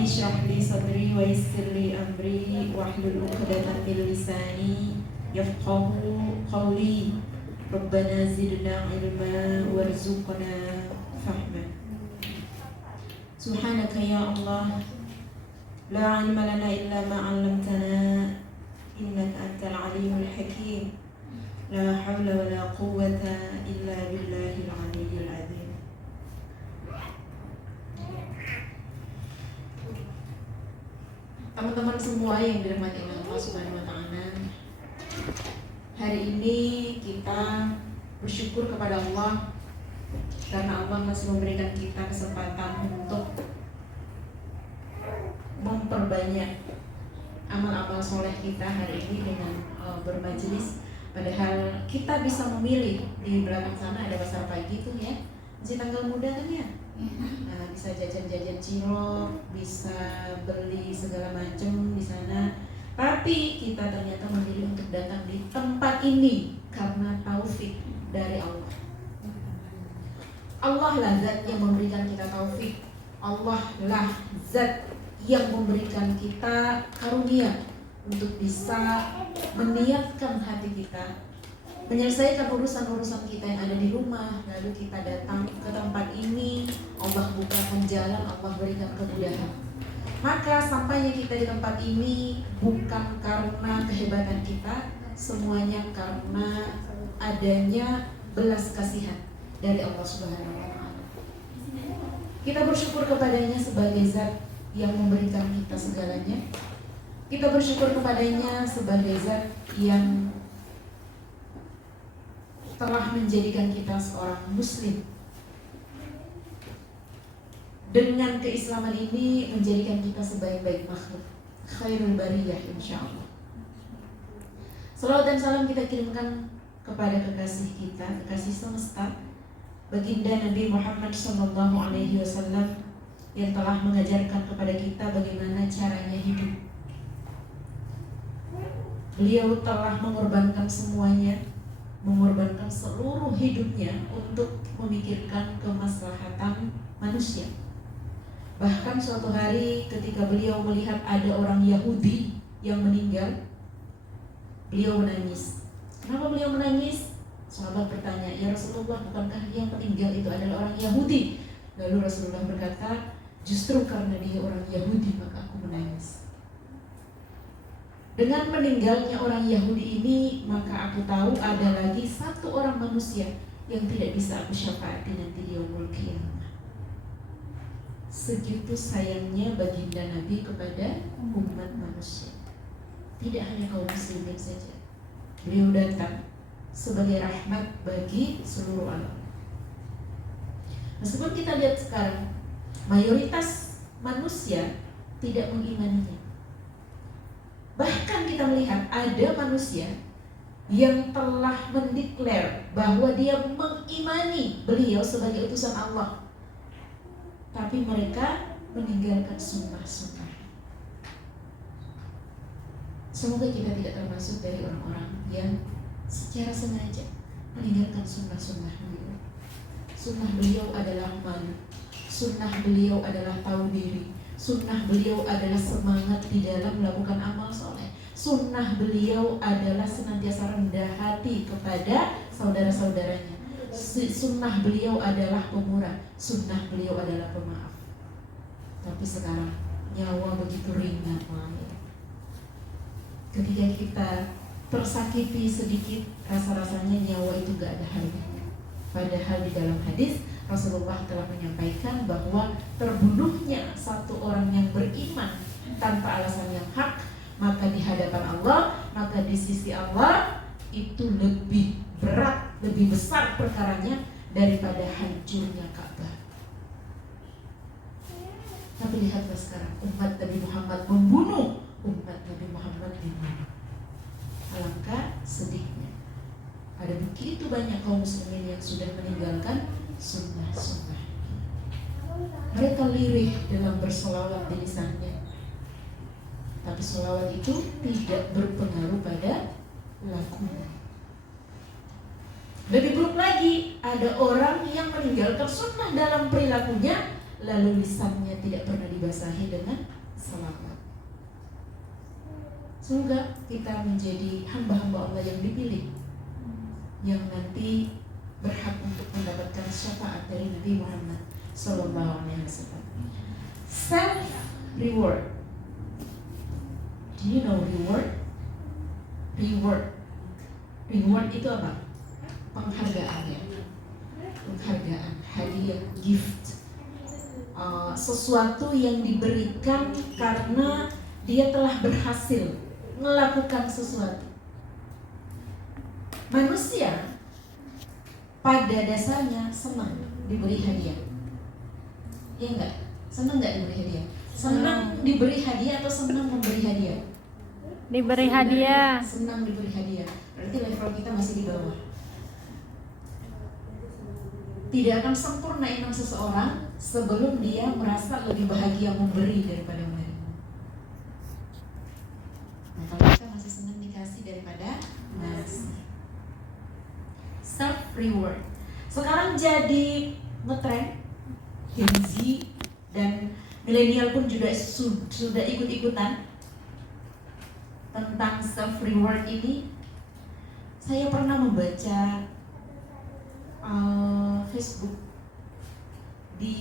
Rabbi shrah li sadri wa yassir li amri wahlul 'uqdatam min lisani yafqahu qawli. Rabbana zidna ilma warzuqna fahma. Subhanaka ya Allah, la ilma lana illa ma 'allamtana innaka antal alimul hakim. La hawla wa la quwwata illa billahil aliyyil azim. Teman-teman semua yang dirahmati Allah Subhanahu wa taala, hari ini kita bersyukur kepada Allah karena Allah masih memberikan kita kesempatan untuk memperbanyak amal-amal soleh kita hari ini dengan bermajelis. Padahal kita bisa memilih, di belakang sana ada pasar pagi tuh ya, masih tanggal muda kan ya. Nah, bisa jajan-jajan cilok, bisa beli segala macam di sana. Tapi kita ternyata memilih untuk datang di tempat ini karena taufik dari Allah. Allah lah zat yang memberikan kita taufik. Allah lah zat yang memberikan kita karunia untuk bisa meniatkan hati kita, menyelesaikan urusan-urusan kita yang ada di rumah. Lalu kita datang ke tempat ini, Allah bukakan jalan, Allah berikan kemudahan. Maka sampainya kita di tempat ini bukan karena kehebatan kita, semuanya karena adanya belas kasihan dari Allah Subhanahu wa taala. Kita bersyukur kepadanya sebagai zat yang memberikan kita segalanya. Kita bersyukur kepadanya sebagai zat yang telah menjadikan kita seorang muslim. Dengan keislaman ini menjadikan kita sebaik-baik makhluk, khairul bariyah insyaallah. Salawat dan salam kita kirimkan kepada kekasih kita, kekasih semesta, baginda Nabi Muhammad SAW yang telah mengajarkan kepada kita bagaimana caranya hidup. Beliau telah mengorbankan semuanya, mengorbankan seluruh hidupnya untuk memikirkan kemaslahatan manusia. Bahkan suatu hari ketika beliau melihat ada orang Yahudi yang meninggal, beliau menangis. Kenapa beliau menangis? Sahabat bertanya, ya Rasulullah, bukankah yang meninggal itu adalah orang Yahudi? Lalu Rasulullah berkata, justru karena dia orang Yahudi maka aku menangis. Dengan meninggalnya orang Yahudi ini, maka aku tahu ada lagi satu orang manusia yang tidak bisa aku syafaati nanti di yaumul qiyamah. Segitu sayangnya baginda Nabi kepada umat manusia. Tidak hanya kaum muslimin saja. Beliau datang sebagai rahmat bagi seluruh alam. Meskipun kita lihat sekarang mayoritas manusia tidak mengimaninya. Bahkan kita melihat ada manusia yang telah mendeklar bahwa dia mengimani beliau sebagai utusan Allah, tapi mereka meninggalkan sunnah-sunnah. Semoga kita tidak termasuk dari orang-orang yang secara sengaja meninggalkan sunnah-sunnah beliau. Sunnah beliau adalah malu, sunnah beliau adalah tahu diri, sunnah beliau adalah semangat di dalam melakukan amal soleh. Sunnah beliau adalah senantiasa rendah hati kepada saudara-saudaranya. Sunnah beliau adalah pemurah. Sunnah beliau adalah pemaaf. Tapi sekarang nyawa begitu ringan mengalir. Ketika kita tersakiti sedikit, rasa-rasanya nyawa itu gak ada harganya. Padahal di dalam hadis Rasulullah telah menyampaikan bahwa terbunuhnya satu orang yang beriman tanpa alasan yang hak, maka di hadapan Allah, maka di sisi Allah itu lebih berat, lebih besar perkaranya daripada hancurnya Ka'bah. Tapi lihatlah sekarang, umat Nabi Muhammad membunuh, umat Nabi Muhammad dibunuh. Alangkah sedihnya. Ada begitu banyak kaum muslimin yang sudah meninggalkan sunnah-sunnah. Mereka lirih dalam bersolawat di lisannya, tapi solawat itu tidak berpengaruh pada lakunya. Lebih buruk lagi, ada orang yang meninggalkan sunnah dalam perilakunya, lalu lisannya tidak pernah dibasahi dengan salawat. Semoga kita menjadi hamba-hamba Allah yang dipilih, yang nanti berhak untuk mendapatkan syafaat dari Nabi Muhammad Sallallahu Alaihi Wasallam. Self reward. Do you know reward? Reward itu apa? Penghargaan ya. Penghargaan, hadiah, gift. Sesuatu yang diberikan karena dia telah berhasil melakukan sesuatu. Manusia pada dasarnya senang diberi hadiah. Iya enggak? Senang enggak diberi hadiah? Senang diberi hadiah atau senang memberi hadiah? Diberi hadiah. Senang diberi hadiah. Berarti level kita masih di bawah. Tidak akan sempurna iman seseorang sebelum dia merasa lebih bahagia memberi daripada menerima. Nah, kalau kita masih senang dikasih daripada ngasih. Self reward. Sekarang jadi ngetrend, Gen Z dan milenial pun juga sudah ikut-ikutan tentang self reward ini. Saya pernah membaca Facebook di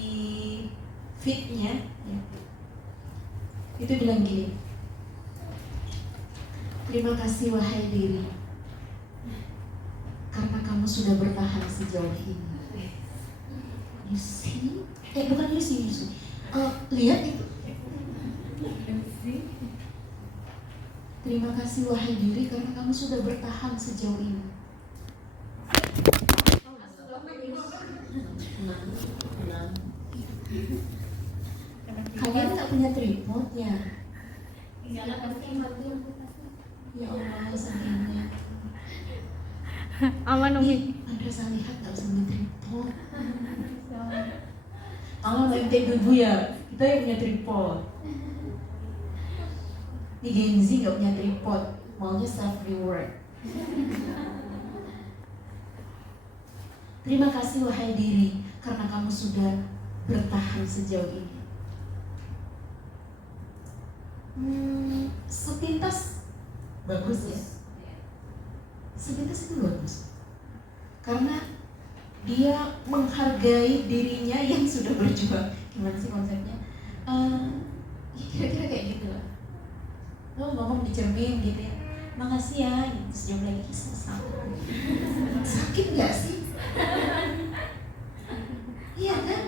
feednya ya. Itu bilang gini, terima kasih wahai diri karena kamu sudah bertahan sejauh ini. You see? Bukan you see. Lihat itu. Terima kasih wahai diri karena kamu sudah bertahan sejauh ini. Kalian nggak punya tripod ya? Ya Allah, sayangnya. Aman Umi. Anda saya lihat nggak usah punya tripod. Allah nggak ibu ya, kita yang punya tripod. Ini Gen Z nggak punya tripod, maunya self reward. Terima kasih wahai diri karena kamu sudah bertahan sejauh ini. Sepintas bagus ya. Sepintas itu bagus. Karena dia menghargai dirinya yang sudah berjuang. Gimana sih konsepnya? Kira-kira kayak gitu lah. Lo ngomong di cermin gitu ya, makasih ya, sejauh lagi sama. Sakit gak sih? Iya kan?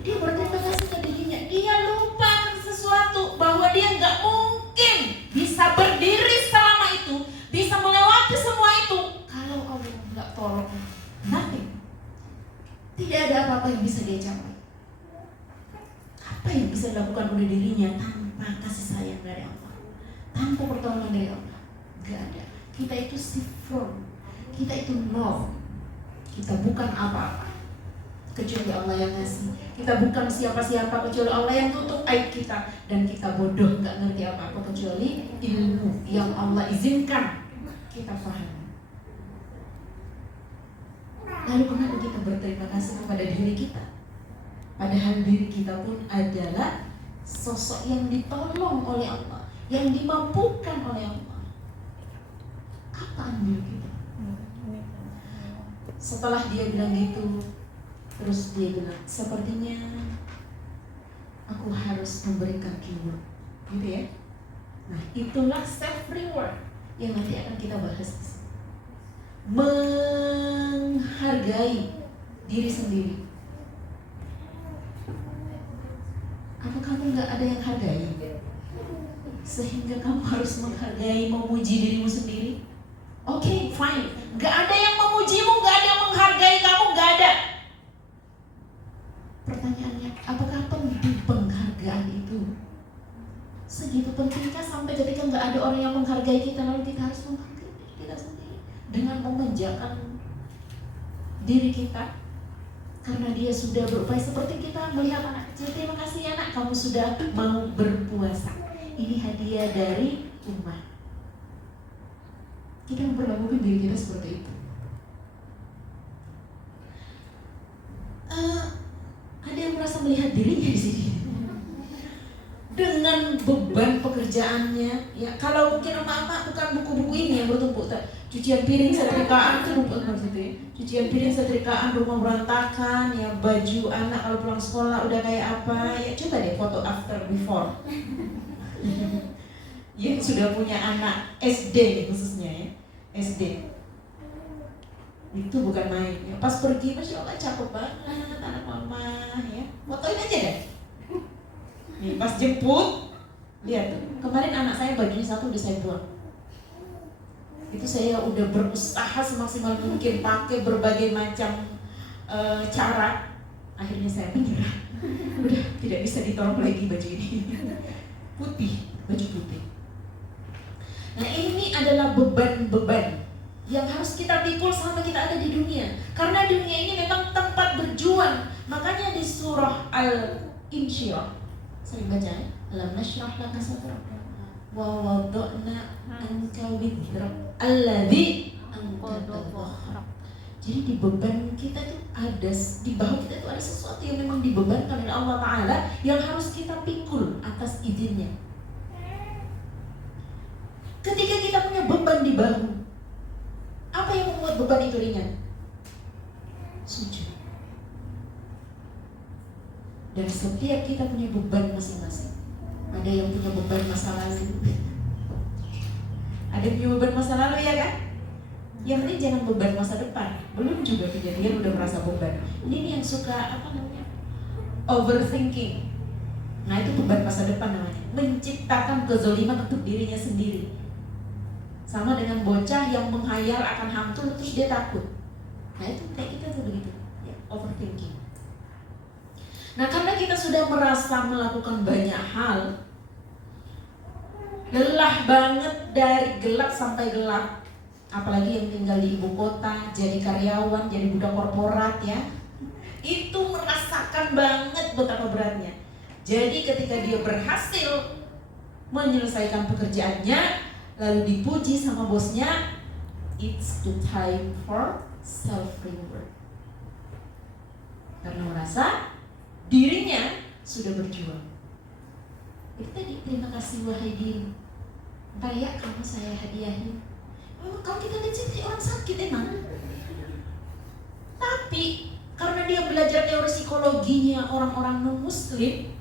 Dia berterima kasih ke dirinya. Dia lupa sesuatu bahwa dia nggak mungkin bisa berdiri selama itu, bisa melewati semua itu kalau Allah nggak tolong. Nothing. Tidak ada apa-apa yang bisa dia capai. Apa yang bisa dilakukan oleh dirinya tanpa kasih sayang dari Allah, tanpa pertolongan dari Allah? Gak ada. Kita itu sifron, kita itu nol. Kita bukan apa-apa kecuali Allah yang ngasih. Kita bukan siapa-siapa kecuali Allah yang tutup aib kita. Dan kita bodoh, gak ngerti apa-apa kecuali ilmu yang Allah izinkan kita paham. Lalu kenapa kita berterima kasih kepada diri kita? Padahal diri kita pun adalah sosok yang ditolong oleh Allah, yang dimampukan oleh Allah. Apa andil kita? Setelah dia bilang gitu, terus dia bilang, sepertinya aku harus memberikan reward, gitu ya. Nah, itulah self reward yang nanti akan kita bahas. Menghargai diri sendiri. Apa kamu nggak ada yang hargai? Sehingga kamu harus menghargai, memuji dirimu sendiri? Oke, fine. Nggak ada yang memujimu, nggak ada yang menghargai kamu, nggak ada. Pertanyaannya, apakah penting penghargaan itu? Segitu pentingnya sampai ketika nggak ada orang yang menghargai kita, lalu kita harus menghargai diri kita sendiri dengan memanjakan diri kita karena dia sudah berupaya. Seperti kita melihat anak kecil, terima kasih ya nak, kamu sudah mau berpuasa. Ini hadiah dari Ummah. Kita memperlakukan diri kita seperti itu. merasa melihat dirinya di sini dengan beban pekerjaannya. Ya, kalau mungkin emak-emak bukan buku-buku ini yang bertumpuk, cucian piring, setrikaan itu rumput seperti itu ya. Cucian piring, setrikaan, rumah berantakan, ya baju anak kalau pulang sekolah udah kayak apa. Ya coba deh foto after before. Yang sudah punya anak SD nih khususnya ya, SD. Itu bukan main ya. Pas pergi Masya Allah cakep banget anak mama ya. Fotoin aja deh. Nih, pas jemput, lihat tuh. Kemarin anak saya bajunya satu udah saya buang. Itu saya udah berusaha semaksimal mungkin pakai berbagai macam cara. Akhirnya saya menyerah. Udah tidak bisa ditolong lagi baju ini. Putih, baju putih. Nah ini adalah beban-beban yang harus kita pikul selama kita ada di dunia. Karena dunia ini memang tempat berjuang. Makanya di surah Al-Insyirah sering baca ya, alam nashrah laka sadrak wa wada'na anka wizrak alladzi anqadha dhahrak. Jadi di beban kita itu ada, di bahu kita itu ada sesuatu yang memang dibebankan oleh Allah Ta'ala yang harus kita pikul atas izinnya. Ketika kita punya beban di bahu, apa yang membuat beban itu ringan? Sujud. Dan setiap kita punya beban masing-masing. Ada yang punya beban masa lalu. Ada yang punya beban masa lalu ya kan? Yang penting jangan beban masa depan. Belum juga kejadian udah merasa beban. Ini yang suka apa namanya? Overthinking. Nah itu beban masa depan namanya. Menciptakan kezaliman untuk dirinya sendiri. Sama dengan bocah yang menghayal akan hantu terus dia takut. Nah itu kayak kita tuh begitu ya, overthinking. Nah karena kita sudah merasa melakukan banyak hal, lelah banget dari gelap sampai gelap, apalagi yang tinggal di ibu kota, jadi karyawan, jadi budak korporat ya, itu merasakan banget betapa beratnya. Jadi ketika dia berhasil menyelesaikan pekerjaannya, lalu dipuji sama bosnya, it's the time for self-reward. Karena merasa dirinya sudah berjuang. Itu tadi, terima kasih wahai diri. Ntar ya kamu saya hadiahin. Oh, kalau kita lihat sih orang sakit emang. Tapi karena dia belajar teori psikologinya orang-orang non-muslim,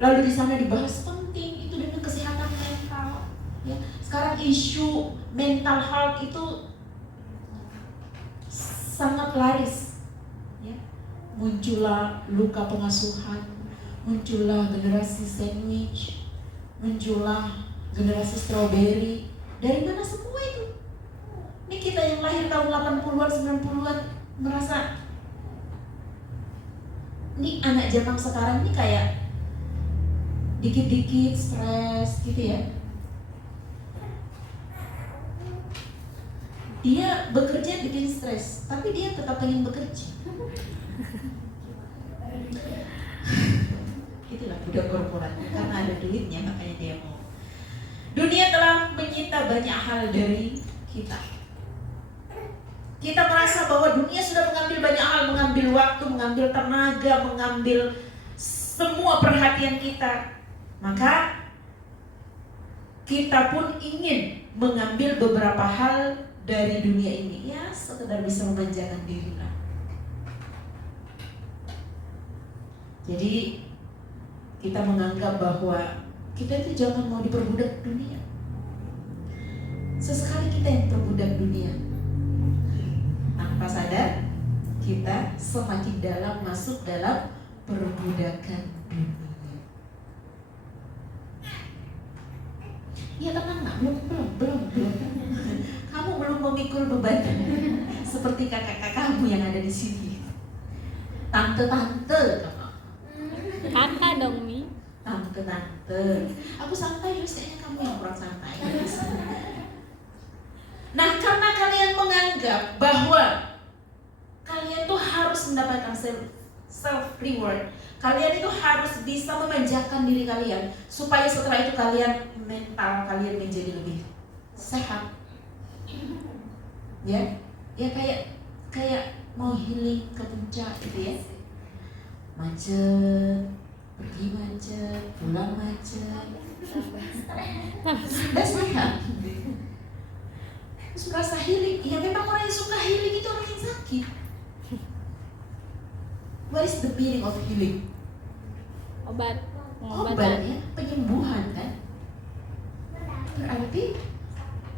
lalu di sana dibahas penting itu dengan kesehatan mental. Ya, sekarang isu mental health itu sangat laris. Muncullah luka pengasuhan, muncullah generasi sandwich, muncullah generasi strawberry. Dari mana semua itu? Ini kita yang lahir tahun 80-an, 90-an merasa ini anak zaman sekarang ini kayak dikit-dikit stres gitu ya. Dia bekerja bikin stres, tapi dia tetap pengen bekerja. Itulah budak korporat, karena ada duitnya makanya dia mau. Dunia telah menyita banyak hal dari kita. Kita merasa bahwa dunia sudah mengambil banyak hal, mengambil waktu, mengambil tenaga, mengambil semua perhatian kita. Maka kita pun ingin mengambil beberapa hal dari dunia ini, ya sekedar bisa memanjakan diri lah. Jadi kita menganggap bahwa kita itu jangan mau diperbudak dunia. Sesekali kita yang perbudak dunia. Tanpa sadar kita semakin dalam masuk dalam perbudakan dunia. Ya tenang nak, belum. Kamu belum memikul beban seperti kakak-kakakmu yang ada di sini. Tante-tante kamu. Kakak dong Mi. Tante. Aku santai, biasanya kamu yang kurang santai. Nah, karena kalian menganggap bahwa kalian tuh harus mendapatkan self reward, kalian itu harus bisa memanjakan diri kalian supaya setelah itu kalian mental kalian menjadi lebih sehat. Ya kayak mau healing ke puncak gitu ya. macet, pergi macet, pulang macet, sehat. Terus merasa healing. Ya memang orang yang suka healing itu orang yang sakit. What is the meaning of healing? Obat. Obat ya, penyembuhan kan. Berarti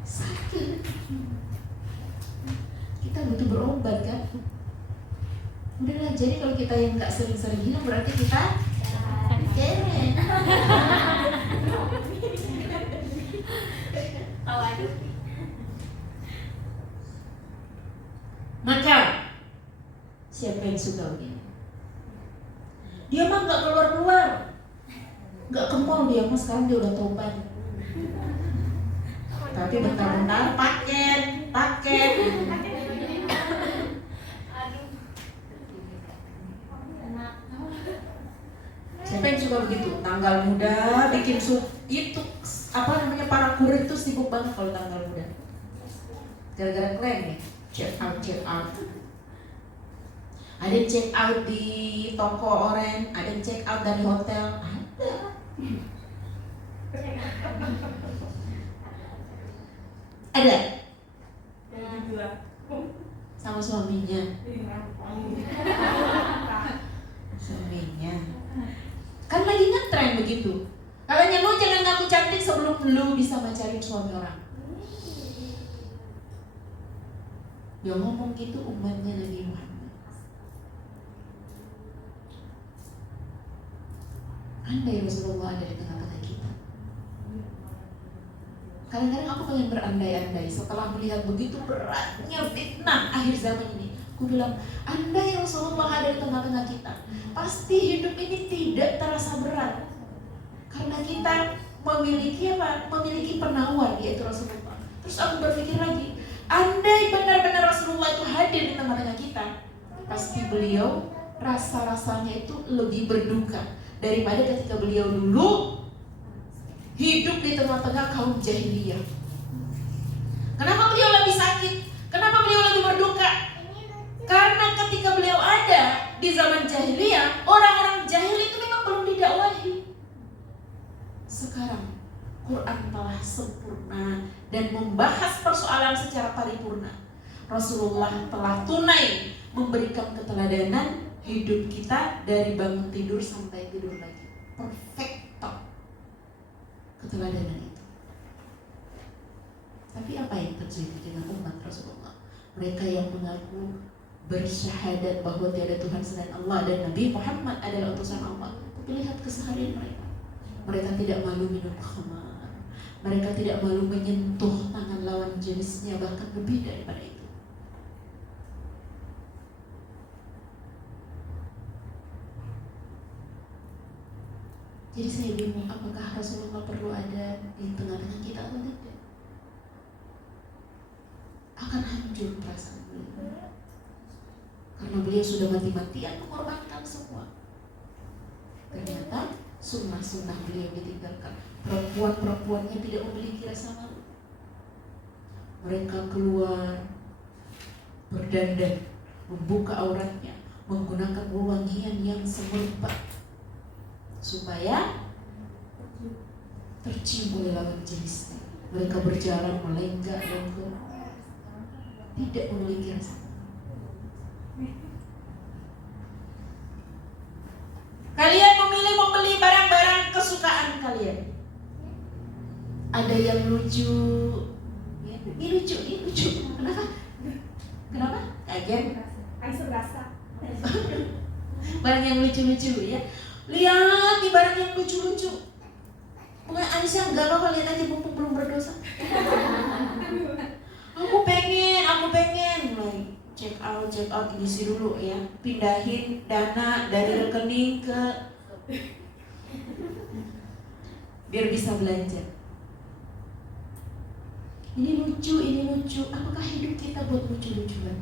sakit. Kita butuh berobat kan. Udahlah, jadi kalau kita yang nggak sering-sering hilang berarti kita keren. Maka siapa yang suka begini? Dia mah nggak keluar-keluar, nggak ke mall dia mah, sekarang dia udah tobat. Tapi bentar-bentar paket. Siapa yang suka begitu? Tanggal muda bikin itu apa namanya, para kurir itu sibuk banget kalau tanggal muda. Gara-gara klaim nih, check out. Ada yang check out di toko oren, ada yang check out dari hotel. Ada? Sama suaminya. Kan lagi ngetren begitu. Katanya lu jangan ngaku cantik sebelum lu bisa pacarin suami orang. Dia ngomong gitu umatnya Nabi Muhammad. Andai Rasulullah ada di tengah-tengah kita. Kadang-kadang aku pengen berandai-andai setelah melihat begitu beratnya fitnah akhir zaman ini. Aku bilang, andai Rasulullah ada di tengah-tengah kita, pasti hidup ini tidak terasa berat. Karena kita memiliki apa? Memiliki penawar, yaitu Rasulullah. Terus aku berpikir lagi, andai benar-benar Rasulullah itu hadir di tengah-tengah kita, pasti beliau rasa-rasanya itu lebih berduka daripada ketika beliau dulu hidup di tengah-tengah kaum jahiliyah. Kenapa beliau lebih sakit? Kenapa beliau lebih berduka? Karena ketika beliau ada di zaman jahiliyah, orang-orang jahil itu memang belum didakwahi. Sekarang Quran telah sempurna dan membahas persoalan secara paripurna. Rasulullah telah tunai memberikan keteladanan hidup kita dari bangun tidur sampai tidur lagi. Perfecto keteladanan itu. Tapi apa yang terjadi dengan umat Rasulullah? Mereka yang mengaku bersyahadat bahwa tiada Tuhan selain Allah dan Nabi Muhammad adalah utusan Allah. Tapi lihat keseharian mereka. Mereka tidak malu minum khamar. Mereka tidak malu menyentuh tangan lawan jenisnya, bahkan lebih daripada itu. Jadi saya bingung, apakah Rasulullah perlu ada di tengah-tengah kita atau tidak? Akan hancur perasaan beliau. Karena beliau sudah mati-matian mengorbankan semua. Ternyata sunnah-sunnah beliau ditinggalkan. Perempuan-perempuannya tidak memiliki rasa malu. Mereka keluar berdandan, membuka auratnya, menggunakan wewangian yang semerbak supaya tercium oleh lawan jenisnya. Mereka berjalan melenggak-lenggok, tidak memiliki rasa. Kalian memilih membeli barang-barang kesukaan kalian. Ada yang lucu, ya, ini lucu. Kenapa? Kaget. Barang yang lucu-lucu ya. Lihat di barang yang lucu-lucu. Bukan Aisyah, enggak apa-apa, lihat aja mumpung belum berdosa. Aku pengen mulai check out isi dulu ya, pindahin dana dari rekening ke biar bisa belanja. Ini lucu. Apakah hidup kita buat lucu-lucuan?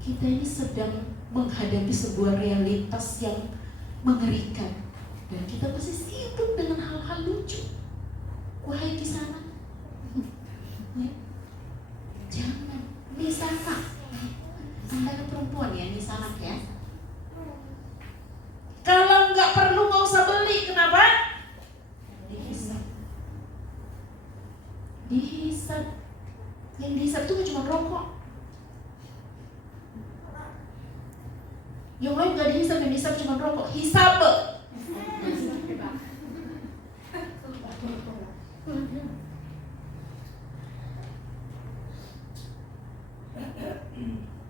Kita ini sedang menghadapi sebuah realitas yang mengerikan dan kita masih sibuk dengan hal-hal lucu. Wahai kisana, ya. Jangan, ini sanak. Anda perempuan ya, ini sanak ya. Yang lain gak dihisap, yang dihisap cuma rokok. Hisap.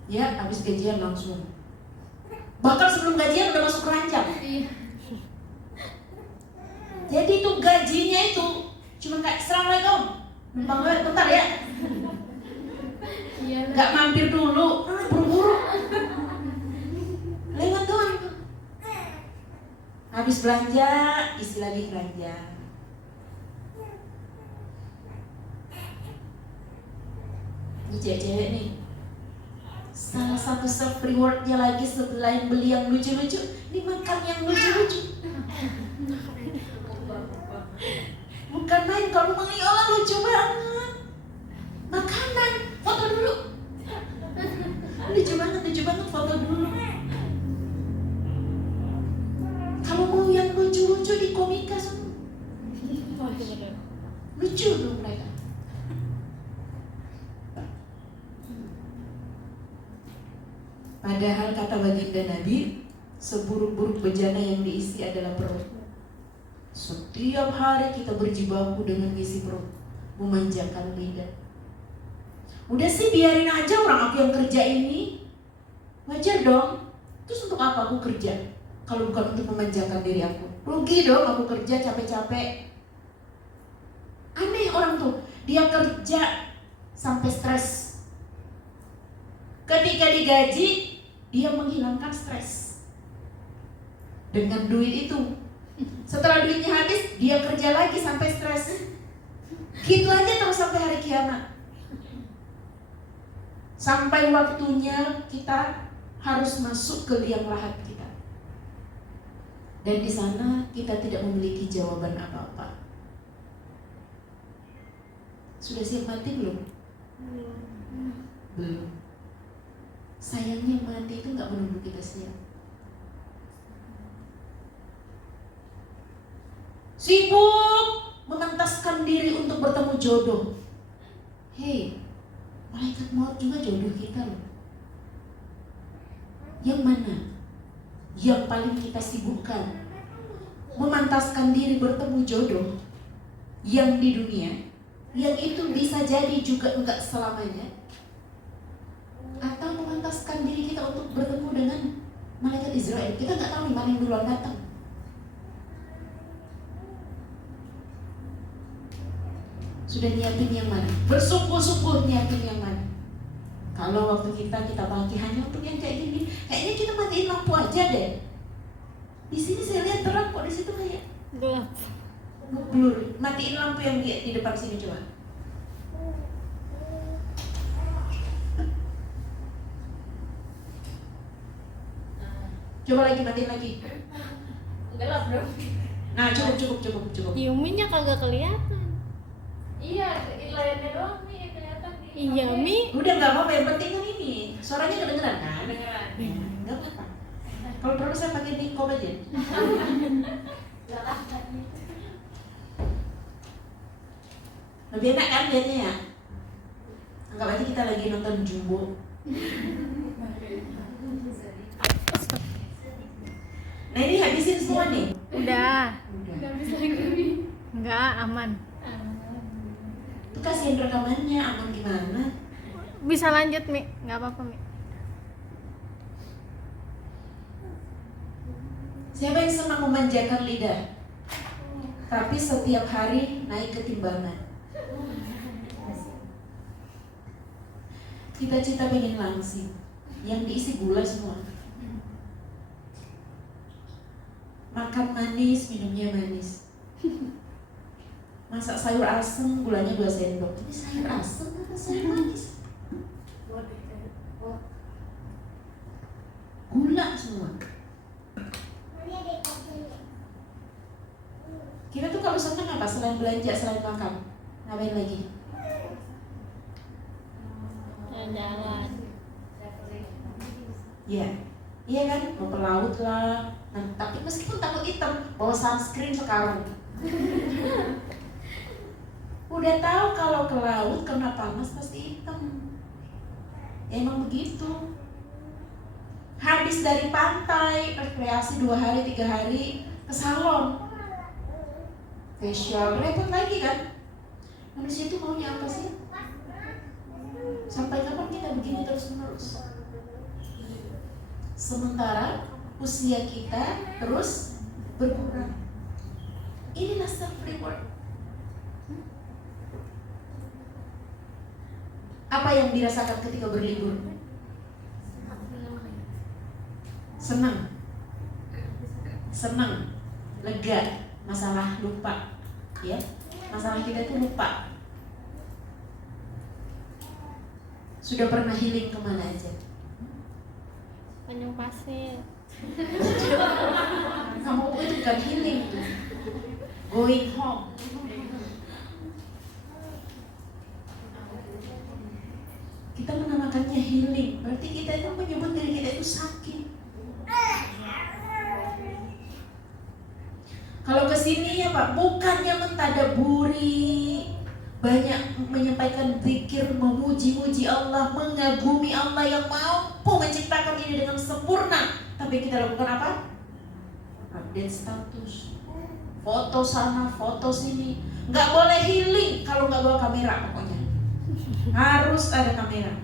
Ya, habis gajian langsung. Bahkan sebelum gajian udah masuk keranjang. Jadi itu gajinya itu cuma kayak Assalamualaikum, numpang gue bentar ya. Gak mampir dulu, buru-buru. Lewat doang. Habis belanja, isi lagi keranjang. Ini cewek-cewek nih. Salah satu self rewardnya lagi selain beli yang lucu-lucu, ini makan yang lucu-lucu. Bukan main, kalau mengi Allah lucu banget. Makanan, foto dulu. Lucu banget, foto dulu. Kalau mau yang lucu-lucu di komika semua. Lucu dong mereka. Padahal kata baginda Nabi, seburuk-buruk bejana yang diisi adalah perut. Setiap hari kita berjibaku dengan isi perut, memanjakan lidah. Udah sih biarin aja orang aku yang kerja ini. Wajar dong. Terus untuk apa aku kerja? Kalau bukan untuk memanjakan diri aku. Rugi dong aku kerja capek-capek. Aneh orang tuh, dia kerja sampai stres. Ketika digaji, dia menghilangkan stres dengan duit itu. Setelah duitnya habis, dia kerja lagi sampai stres. Gitu aja terus sampai hari kiamat. Sampai waktunya kita harus masuk ke liang lahat kita. Dan di sana kita tidak memiliki jawaban apa-apa. Sudah siap mati belum? Belum. Sayangnya mati itu gak menunggu kita siap. Sibuk mementaskan diri untuk bertemu jodoh. Hei, malaikat maut juga jodoh kita loh. Yang mana? Yang paling kita sibukkan memantaskan diri bertemu jodoh yang di dunia, yang itu bisa jadi juga enggak selamanya, atau memantaskan diri kita untuk bertemu dengan malaikat Israel. Kita nggak tahu nih mana yang duluan datang. Sudah nyiapin yang mana? Bersungguh-sungguh nyiapin yang mana? Kalau waktu kita pakai hanya untuk yang kayak gini, kayaknya kita matiin lampu aja deh. Di sini saya lihat terang kok, di situ kayak gelap. blur. Matiin lampu yang di depan sini coba. Coba lagi, matiin lagi. Gelap dong. Nah, cukup. Yuminya kagak kelihatan. Iya, layarnya doang nih yang kelihatan nih. Iya, Mi. Udah nggak apa-apa, yang penting kan ini suaranya kedengeran kan? Kedengeran. Nggak apa-apa. Kalau perlu saya pakai mikrofon aja. Lebih enak kan lihatnya ya? Anggap aja kita lagi nonton Jumbo. Nah ini habisin semua nih. Udah. Nggak bisa lagi. Enggak, aman. Itu kasihin rekamannya, aman gimana? Bisa lanjut, Mi. Enggak apa-apa, Mi. Siapa yang senang memanjakan lidah? Tapi setiap hari naik ke timbangan. Cita-cita pengen langsing, yang diisi gula semua. Makan manis, minumnya manis. Masak sayur asem, gulanya 2 sendok. Ini sayur asem atau sayur manis? Gula semua. Kita tuh kalau senang apa? Selain belanja, selain makan, ngapain lagi? Jalan. Iya, iya kan? Mau ke laut lah. Nah, tapi meskipun takut hitam, bawa sunscreen sekarang. Udah tahu kalau ke laut kena panas pasti hitam. Ya, emang begitu. habis dari pantai, rekreasi 2 hari 3 hari, ke salon, facial, repot lagi kan? Manusia itu maunya apa sih? Sampai kapan kita begini terus menerus? Sementara usia kita terus berkurang. Inilah self reward. Apa yang dirasakan ketika berlibur? Senang, lega, masalah lupa, ya, masalah kita itu lupa. Sudah pernah healing kemana aja? Tanjung Pasir. Kamu itu bukan healing tuh, going home. Kita menamakannya healing, berarti kita itu menyebut diri kita itu sakit. Kalau kesini ya Pak, bukannya mentadaburi, banyak menyampaikan zikir, memuji-muji Allah, mengagumi Allah yang mampu menciptakan ini dengan sempurna. Tapi kita lakukan apa? Update status, foto sana, foto sini. Nggak boleh healing kalau nggak bawa kamera pokoknya. Harus ada kamera.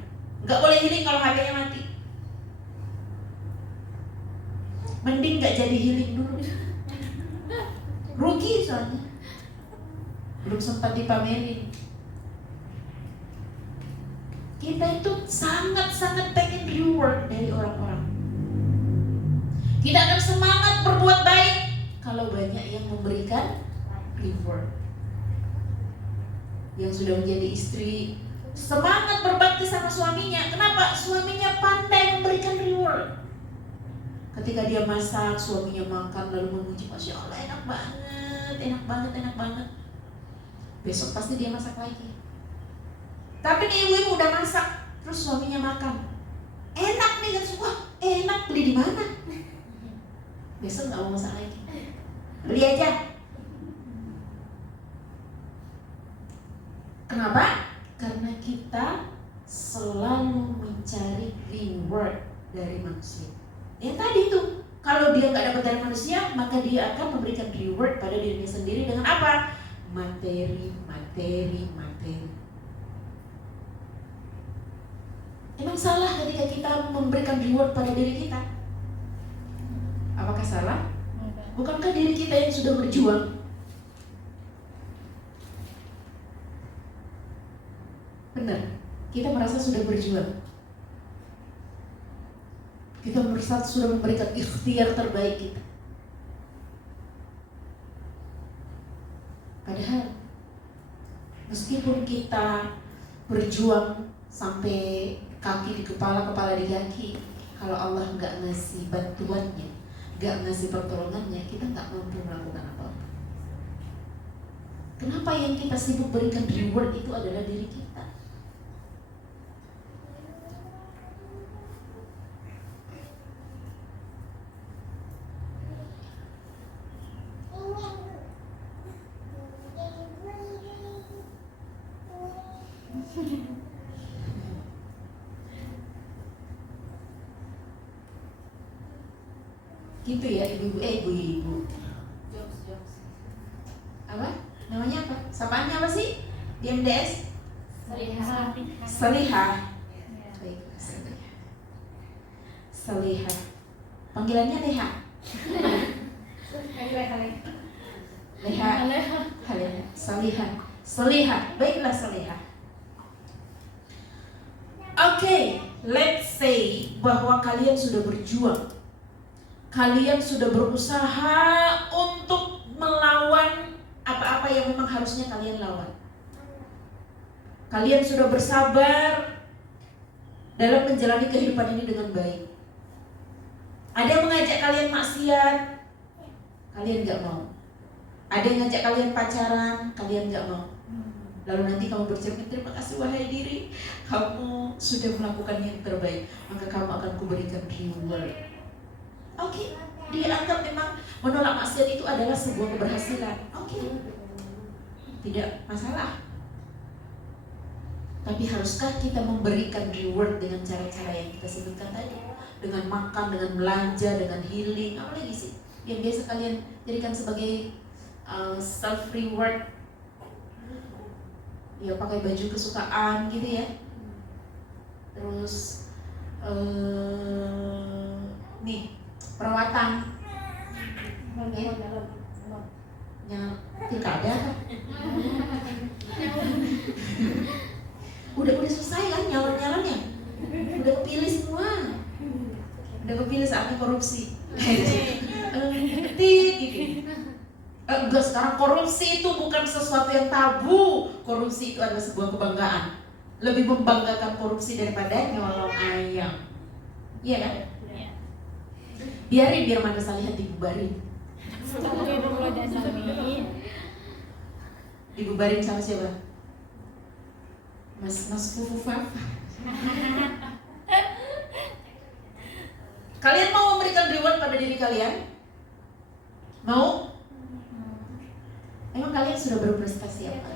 Nggak boleh healing kalau HP-nya mati. Mending nggak jadi healing dulu. Rugi soalnya. Belum sempat dipamerin. Kita itu sangat-sangat pengen reward dari orang-orang. Kita akan semangat berbuat baik kalau banyak yang memberikan reward. Yang sudah menjadi istri semangat berbakti sama suaminya. Kenapa? Suaminya pandai memberikan reward. Ketika dia masak, suaminya makan lalu memuji, Masya Allah enak banget, enak banget, enak banget. Besok pasti dia masak lagi. Tapi nih ibu-ibu udah masak, terus suaminya makan, enak nih kan, wah enak, beli di mana? Besok nggak mau masak lagi, beli aja. Kenapa? Karena kita selalu mencari reward dari manusia. Yang tadi tuh, kalau dia nggak dapat dari manusia, maka dia akan memberikan reward pada dirinya sendiri dengan apa? Materi. Emang salah ketika kita memberikan reward pada diri kita? Apakah salah? Bukankah diri kita yang sudah berjuang? Benar, kita merasa sudah berjuang. Kita merasa sudah memberikan ikhtiar terbaik kita. Padahal meskipun kita berjuang sampai kaki di kepala, kepala di kaki, kalau Allah nggak ngasih bantuannya, nggak ngasih pertolongannya, kita nggak mampu melakukan apa-apa. Kenapa yang kita sibuk berikan reward itu adalah diri kita? Gitu ya ibu-ibu. Apa? Namanya apa? Sapaannya apa sih? Di MDS? Salihah. Baik, Salihah. Panggilannya Leha. Leha. Salihah. Baiklah Salihah. Oke, let's say bahwa kalian sudah berjuang. Kalian sudah berusaha untuk melawan apa-apa yang memang harusnya kalian lawan. Kalian sudah bersabar dalam menjalani kehidupan ini dengan baik. Ada yang mengajak kalian maksiat, kalian gak mau. Ada yang ngajak kalian pacaran, kalian gak mau. Lalu nanti kamu bercermin, terima kasih wahai diri, kamu sudah melakukan yang terbaik, maka kamu akan kuberikan reward. Oke, dia anggap memang menolak maksiat itu adalah sebuah keberhasilan. Oke, tidak masalah. Tapi haruskah kita memberikan reward dengan cara-cara yang kita sebutkan tadi? dengan makan, dengan belanja, dengan healing, apa lagi sih yang biasa kalian jadikan sebagai self reward? Ya pakai baju kesukaan gitu ya. Terus nih perawatan, ya pilkada kan? udah selesai kan nyalon-nyalonnya, udah kepilih semua, udah kepilih saatnya korupsi. Gitu. Enggak, sekarang korupsi itu bukan sesuatu yang tabu. Korupsi itu adalah sebuah kebanggaan. Lebih membanggakan korupsi daripada nyolong ayam. Iya kan? Biar madrasah lihat dibubarin. Dibubarin sama siapa? Mas Fufufaf. Kalian mau memberikan reward pada diri kalian? Mau? Emang kalian sudah berprestasi apa?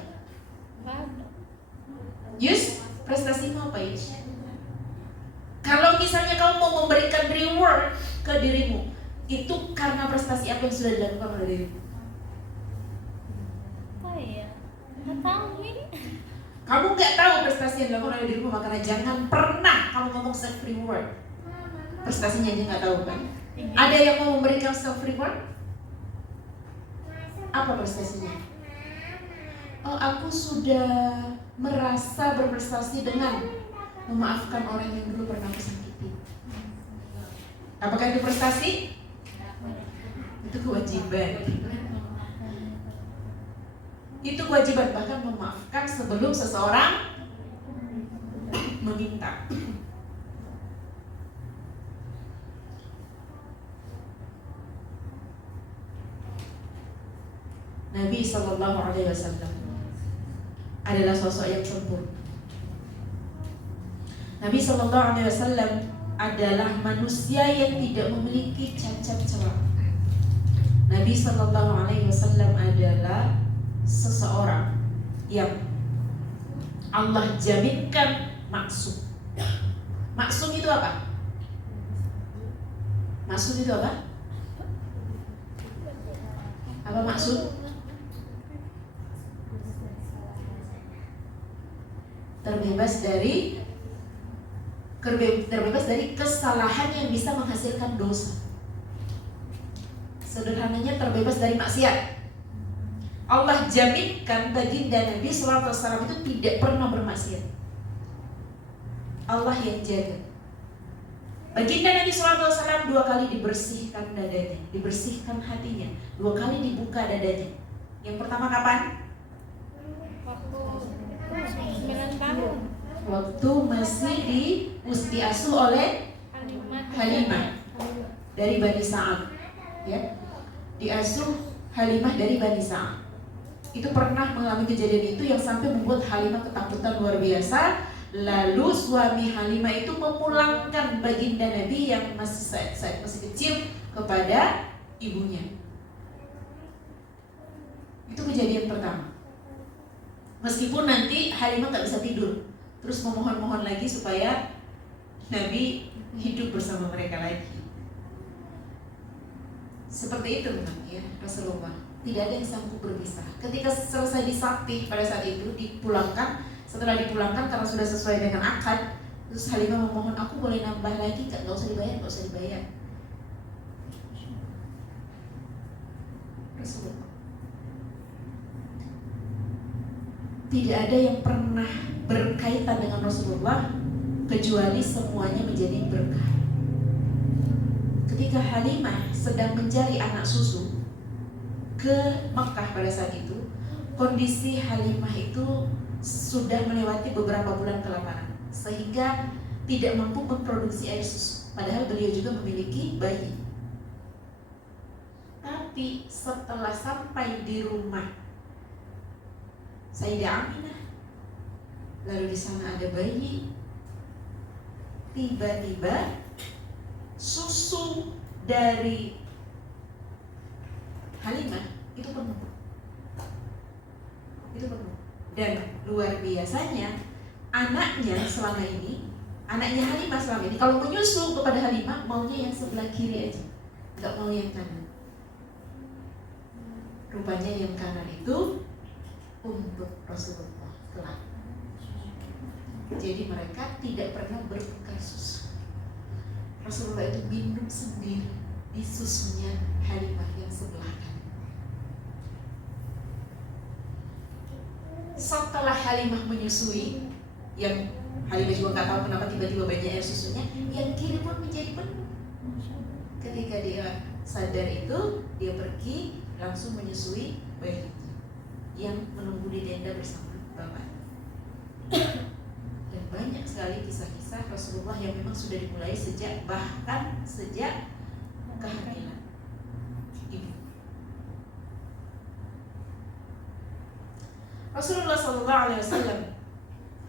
Yus, prestasimu apa Yus? Kalau misalnya kamu mau memberikan reward ke dirimu, itu karena prestasi apa yang sudah dilakukan oleh dirimu? Oh iya, nggak tahu ini. Kamu nggak tahu prestasi yang dilakukan oleh dirimu, makanya jangan pernah kamu ngomong self reward. Prestasinya aja nggak tahu kan? Ada yang mau memberikan self reward? Apa prestasinya? Oh, aku sudah merasa berprestasi dengan memaafkan orang yang dulu pernah aku sakiti. Apakah itu prestasi? Itu kewajiban. Itu kewajiban, bahkan memaafkan sebelum seseorang meminta. Nabi Sallallahu Alaihi Wasallam adalah sosok yang sempurna. Nabi Sallallahu Alaihi Wasallam adalah manusia yang tidak memiliki cacat celah. Nabi Sallallahu Alaihi Wasallam adalah seseorang yang Allah jaminkan maksum. Maksum itu apa? Maksum itu apa? Apa maksud? Terbebas dari kesalahan yang bisa menghasilkan dosa. Sederhananya terbebas dari maksiat. Allah jaminkan baginda Nabi sallallahu alaihi wasallam itu tidak pernah bermaksiat. Allah yang jaga. Baginda Nabi sallallahu alaihi wasallam 2 kali dibersihkan dadanya, dibersihkan hatinya, 2 kali dibuka dadanya. Yang pertama kapan? Waktu 9 tahun. Waktu masih diasuh oleh Halimah dari Bani Sa'ad, ya, diasuh Halimah dari Bani Sa'ad. Itu pernah mengalami kejadian itu yang sampai membuat Halimah ketakutan luar biasa. Lalu suami Halimah itu memulangkan baginda Nabi yang masih masih kecil kepada ibunya. Itu kejadian pertama. Meskipun nanti Halimah nggak bisa tidur, terus memohon-mohon lagi supaya Nabi hidup bersama mereka lagi. Seperti itu memang ya Rasulullah. Tidak ada yang sanggup berpisah. Ketika selesai disapih pada saat itu dipulangkan, setelah dipulangkan karena sudah sesuai dengan akad, terus Halimah memohon, aku boleh nambah lagi nggak? Nggak usah dibayar. Rasulullah. Tidak ada yang pernah berkaitan dengan Rasulullah kecuali semuanya menjadi berkah. Ketika Halimah sedang mencari anak susu ke Mekah pada saat itu, kondisi Halimah itu sudah melewati beberapa bulan kelaparan sehingga tidak mampu memproduksi air susu. Padahal beliau juga memiliki bayi. Tapi setelah sampai di rumah Sayyidah Aminah, lalu di sana ada bayi, tiba-tiba susu dari Halimah itu penuh. Dan luar biasanya anaknya selama ini Anaknya Halimah selama ini kalau menyusu kepada Halimah maunya yang sebelah kiri aja, nggak mau yang kanan. Rupanya yang kanan itu untuk Rasulullah kelak. Jadi mereka tidak pernah bertukar susu. Rasulullah itu minum sendiri di susunya Halimah yang sebelah kanan. Setelah Halimah menyusui, yang Halimah juga nggak tahu kenapa tiba-tiba banyak air susunya, yang kiri pun menjadi penuh. Ketika dia sadar itu, dia pergi langsung menyusui bayinya yang menunggu di tenda bersama bapak. Dan banyak sekali kisah-kisah Rasulullah yang memang sudah dimulai bahkan sejak kehamilan ibu. Rasulullah SAW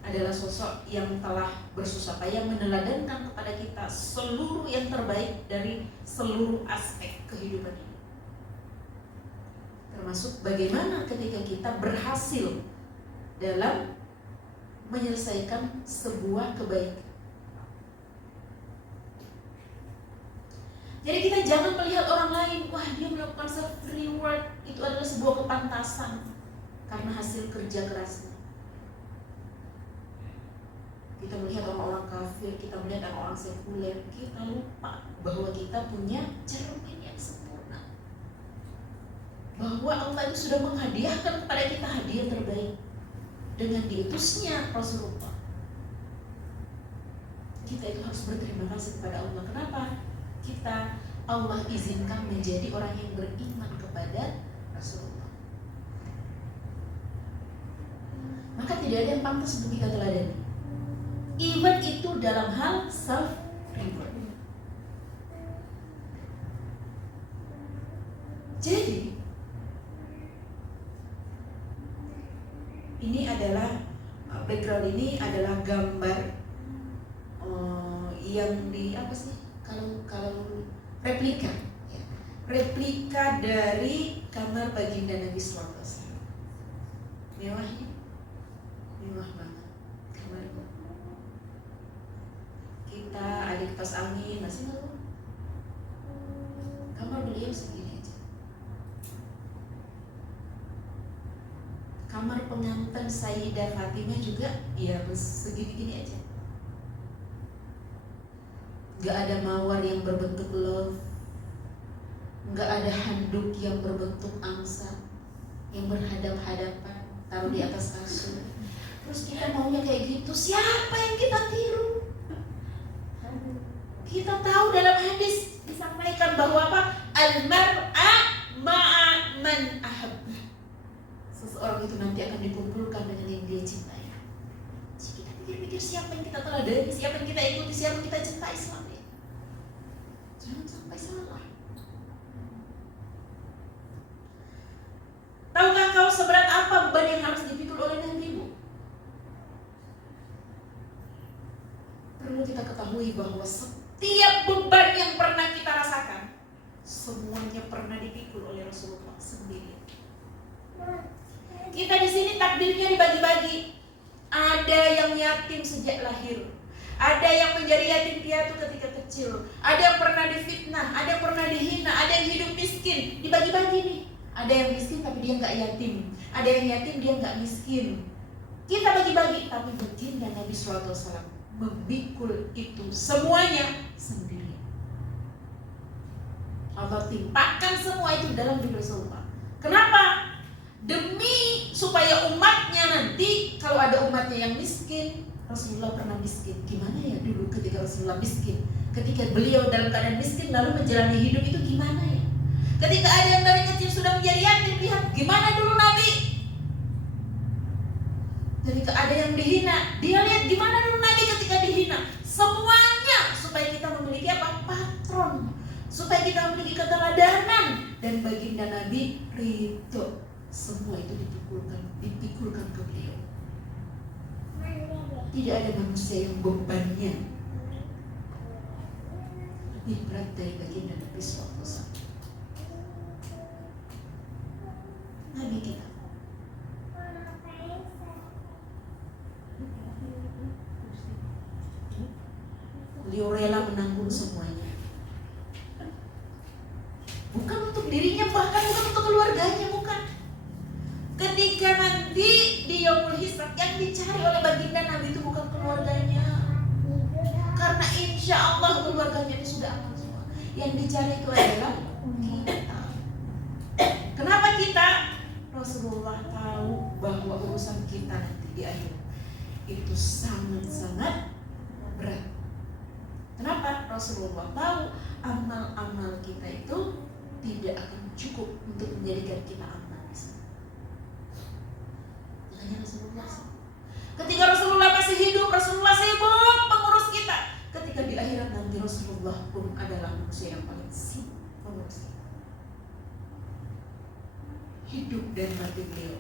adalah sosok yang telah bersusah payah meneladankan kepada kita seluruh yang terbaik dari seluruh aspek kehidupan ini. Termasuk bagaimana ketika kita berhasil dalam menyelesaikan sebuah kebaikan. Jadi kita jangan melihat orang lain, wah dia melakukan self reward, itu adalah sebuah kepantasan karena hasil kerja kerasnya. Kita melihat orang-orang kafir, kita melihat orang-orang sekuler, kita lupa bahwa kita punya cermin yang sempurna. Bahwa Allah itu sudah menghadiahkan kepada kita hadiah terbaik dengan diutusnya Rasulullah. Kita itu harus berterima kasih kepada Allah. Kenapa? Allah izinkan menjadi orang yang beriman kepada Rasulullah. Maka tidak ada yang pantas untuk kita teladani. Even itu dalam hal self reward. Jadi ini adalah background, ini adalah gambar yang di apa sih? Kalau replika, ya. Replika dari kamar baginda Nabi SAW. Mewahnya, mewah banget kamar itu. Kita ada kipas angin, masih lalu. Kamar beliau segini aja. Kamar pengantin Sayyidah Fatimah juga ya segini-gini aja. Gak ada mawar yang berbentuk love, gak ada handuk yang berbentuk angsa yang berhadap-hadapan taruh di atas kasur. Terus kita maunya kayak gitu, siapa yang kita tiru? Kita tahu dalam hadis disampaikan bahwa apa? Al-mar'a ma'a man ahabba. Seseorang itu nanti akan dikumpulkan dengan yang dia cintai. Jadi kita pikir-pikir siapa yang kita teladani, siapa yang kita ikuti, siapa yang kita cintai selama ini. Jangan sampai salah. Tahukah kau seberat apa beban yang harus dipikul oleh Nabi-mu? Perlu kita ketahui bahwa setiap beban yang pernah kita rasakan, semuanya pernah dipikul oleh Rasulullah sendiri. Kita di sini takdirnya dibagi-bagi. Ada yang yatim sejak lahir, ada yang menjadi yatim piatu ketika kecil, ada yang pernah difitnah, ada yang pernah dihina, ada yang hidup miskin. Dibagi-bagi nih. Ada yang miskin tapi dia nggak yatim, ada yang yatim dia nggak miskin. Kita bagi-bagi, tapi baginda Nabi SAW memikul itu semuanya sendiri. Allah timpakan semua itu dalam diri Rasulullah. Kenapa? Demi supaya umatnya nanti, kalau ada umatnya yang miskin, Rasulullah pernah miskin. Gimana ya dulu ketika Rasulullah miskin? Ketika beliau dalam keadaan miskin lalu menjalani hidup itu gimana ya? Ketika ada yang dari kecil sudah menjadi yatim, lihat gimana dulu Nabi. Ketika ada yang dihina, dia lihat gimana dulu Nabi ketika dihina. Semuanya supaya kita memiliki apa? Patron. Supaya kita memiliki keteladanan. Dan baginda Nabi ridho. Semua itu dipikulkan ke beliau. Tidak ada manusia yang bebannya lebih berat dari baginda Nabi SAW. Nabi kita. untuk dirinya, bahkan bukan untuk keluarganya, bukan. Ketika nanti di yaumul hisab, yang dicari oleh baginda Nabi itu bukan keluarganya, karena insya Allah keluarganya itu sudah aman semua. Yang dicari itu adalah kita. Kenapa kita? Rasulullah tahu bahwa urusan kita nanti di akhir itu sangat-sangat berat. Kenapa? Rasulullah tahu amal-amal kita itu tidak akan cukup untuk menjadikan kita aman di sana. Makanya Rasulullah, ketika Rasulullah masih hidup, Rasulullah sibuk mengurus kita. Ketika di akhirat nanti, Rasulullah pun adalah manusia yang paling sibuk mengurus kita. Hidup dan mati beliau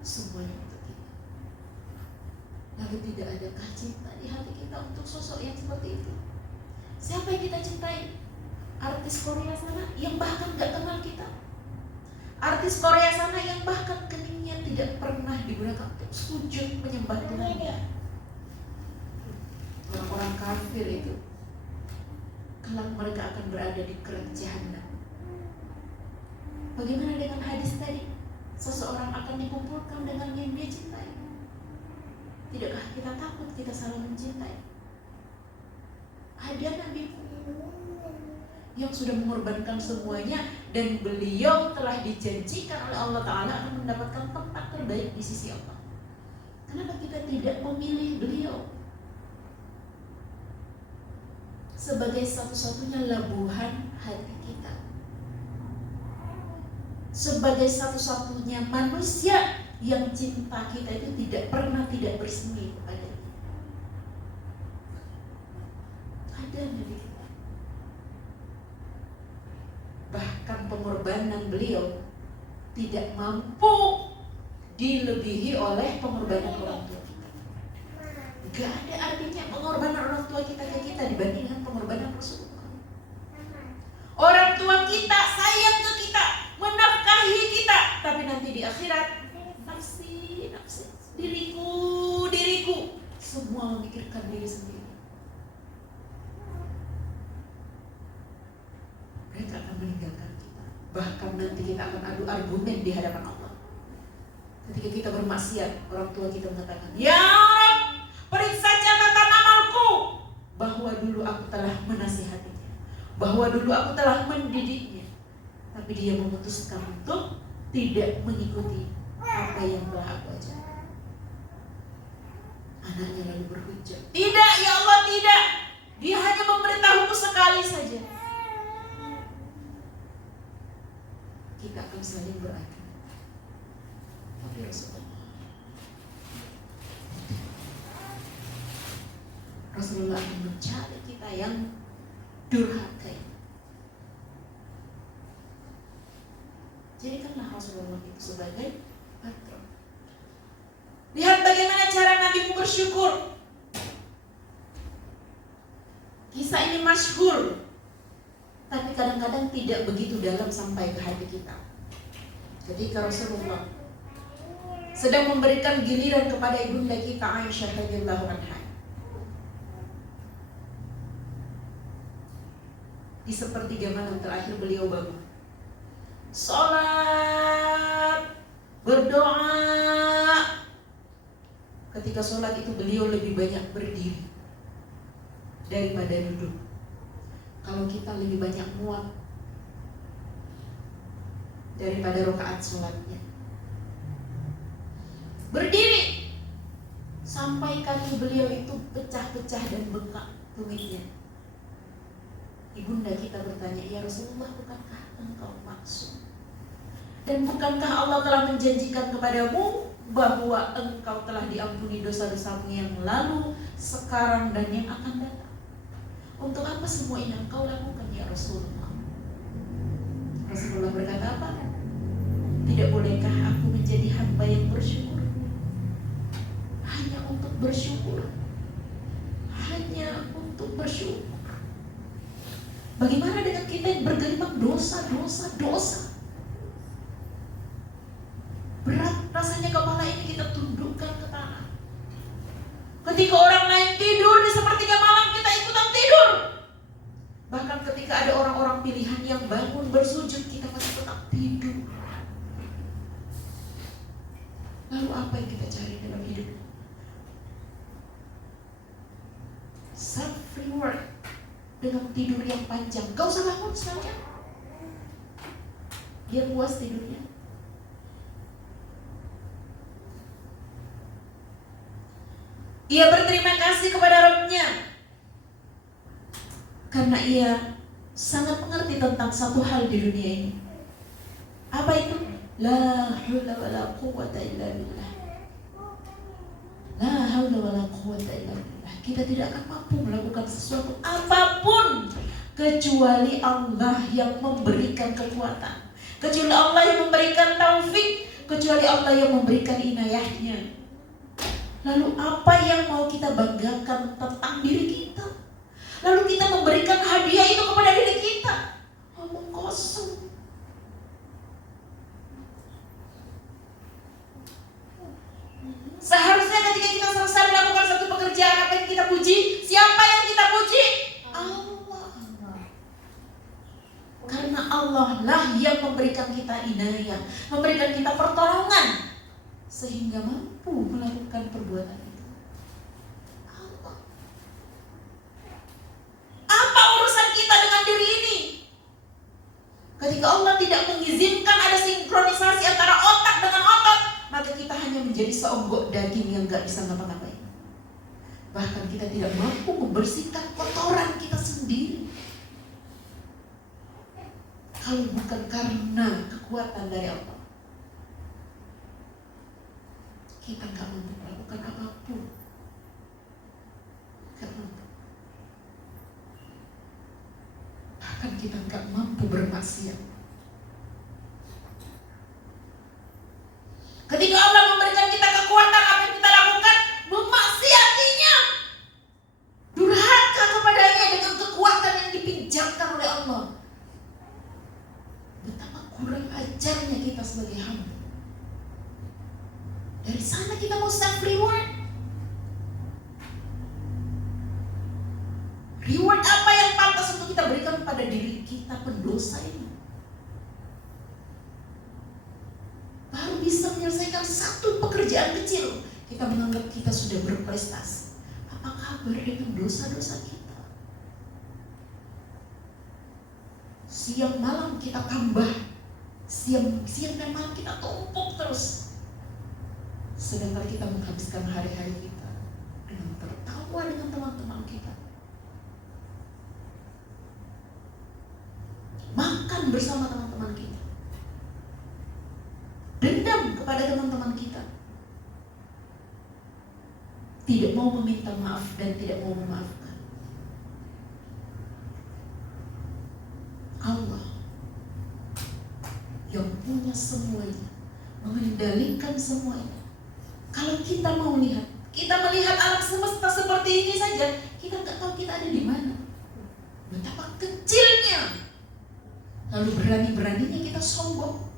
semuanya untuk kita. Lalu tidak adakah cinta di hati kita untuk sosok yang seperti itu? Siapa yang kita cintai? Artis Korea sana yang bahkan gak kenal kita. Artis Korea sana yang bahkan keningnya tidak pernah digunakan untuk sujud menyembah Tuhannya. Orang-orang kafir itu, kelak mereka akan berada di kerak jahanam. Bagaimana dengan hadis tadi? Seseorang akan dikumpulkan dengan yang dia cintai. Tidakkah kita takut kita saling mencintai? Ada Nabi yang sudah mengorbankan semuanya, dan beliau telah dijanjikan oleh Allah Ta'ala akan mendapatkan tempat terbaik di sisi Allah. Kenapa kita tidak memilih beliau sebagai satu-satunya labuhan hati kita, sebagai satu-satunya manusia yang cinta kita itu tidak pernah tidak bersemi kepada kita? Ada Nabi kita. Bahkan pengorbanan beliau tidak mampu dilebihi oleh pengorbanan orang tua kita. Gak ada artinya pengorbanan orang tua kita ke kita dibanding dengan pengorbanan Rasulullah. Orang tua kita sayang ke kita, menafkahi kita, tapi nanti di akhirat nafsi, diriku, semua memikirkan diri sendiri. Mereka akan meninggalkan kita. Bahkan nanti kita akan adu argumen di hadapan Allah. Ketika kita bermaksiat, orang tua kita mengatakan, "Ya Rabb, periksa catatan amalku." Bahwa dulu aku telah menasihatinya, bahwa dulu aku telah mendidiknya, tapi dia memutuskan untuk tidak mengikuti apa yang telah aku ajarkan. Anaknya lalu berhujjah, "Tidak ya Allah, tidak. Dia hanya memberitahuku sekali saja." Kita akan saling beradu. Tapi Rasulullah akan mencari kita yang durhaka. Jadikanlah Rasulullah itu sebagai patron. Lihat bagaimana cara Nabi bersyukur. Kisah ini masyhur, tapi kadang-kadang tidak begitu dalam sampai ke hati kita. Ketika Rasulullah sedang memberikan giliran kepada ibunda kita Aisyah radhiyallahu anha, di sepertiga malam terakhir beliau bangun, sholat, berdoa. Ketika sholat itu beliau lebih banyak berdiri daripada duduk. Kalau kita lebih banyak muat daripada rakaat sholatnya. Berdiri sampai kaki beliau itu pecah-pecah dan bengkak tumitnya. Ibunda kita bertanya, "Ya Rasulullah, bukankah engkau maksud? Dan bukankah Allah telah menjanjikan kepadamu bahwa engkau telah diampuni dosa-dosamu yang lalu, sekarang, dan yang akan datang? Untuk apa semua ini engkau lakukan ya Rasulullah?" Rasulullah berkata apa? "Tidak bolehkah aku menjadi hamba yang bersyukur? Hanya untuk bersyukur. Hanya untuk bersyukur." Bagaimana dengan kita yang bergelimang dosa? Berat rasanya kepala ini kita tundukkan ke tanah. Ketika orang lain tidur di sepertiga malam, kita ikutan tidur. Bahkan ketika ada orang-orang pilihan yang bangun bersujud, kita pasti Lalu apa yang kita cari dalam hidup? Self reward dengan tidur yang panjang. Gak usah bangun sekarang. Dia puas tidurnya. Ia berterima kasih kepada Rabb-Nya karena ia sangat mengerti tentang satu hal di dunia ini. Apa itu? La haula wala quwwata illa billah. La haula wala quwwata illa billah. Kita tidak akan mampu melakukan sesuatu apapun kecuali Allah yang memberikan kekuatan, kecuali Allah yang memberikan taufik, kecuali Allah yang memberikan inayahnya. Lalu apa yang mau kita banggakan tentang diri kita? Lalu kita memberikan hadiah itu kepada diri kita. Omong kosong. Seharusnya ketika kita selesai melakukan satu pekerjaan, apa yang kita puji? Siapa yang kita puji? Allah. Karena Allah lah yang memberikan kita inayah, memberikan kita pertolongan sehingga mampu melakukan perbuatan itu. Allah. Apa urusan kita dengan diri ini? Ketika Allah tidak mengizinkan ada sinkronisasi antara otak dengan otot, maka kita hanya menjadi seonggok daging yang gak bisa ngapa-ngapain. Bahkan kita tidak mampu membersihkan kotoran kita sendiri. Kalau bukan karena kekuatan dari Allah, kita gak mampu melakukan apapun. Gak mampu. Bahkan kita gak mampu bermaksiat. Ketika Allah memberikan kita kekuatan, apa yang kita lakukan? Memaksiatinya, durhaka kepadanya dengan kekuatan yang dipinjamkan oleh Allah. Betapa kurang ajarnya kita sebagai hamba. Dari sana kita mau self reward. Reward apa yang pantas untuk kita berikan pada diri kita pendosa ini? Baru bisa menyelesaikan satu pekerjaan kecil, kita menganggap kita sudah berprestasi. Apa kabar dengan dosa-dosa kita? Siang malam kita tambah, siang dan malam kita tumpuk terus. Sedangkan kita menghabiskan hari-hari kita dengan tertawa dengan teman-teman kita, makan bersama teman-teman kita, dendam kepada teman-teman kita, tidak mau meminta maaf dan tidak mau memaafkan. Allah yang punya semuanya, mengendalikan semuanya. Kalau kita mau lihat, kita melihat alam semesta seperti ini saja, kita nggak tahu kita ada di mana. Betapa kecilnya. Lalu berani-beraninya kita sombong.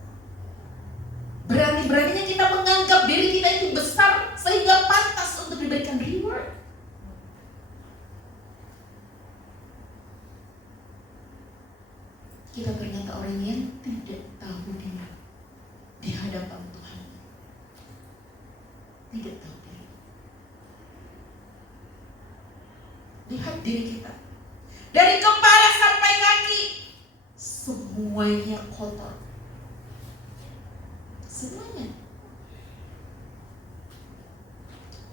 Berani-beraninya kita menganggap diri kita itu besar sehingga pantas untuk diberikan reward. Kita ternyata orang yang tidak tahu diri di hadapan Tuhan. Tidak tahu diri. Lihat diri kita, dari kepala sampai kaki, semuanya kotor. Semuanya.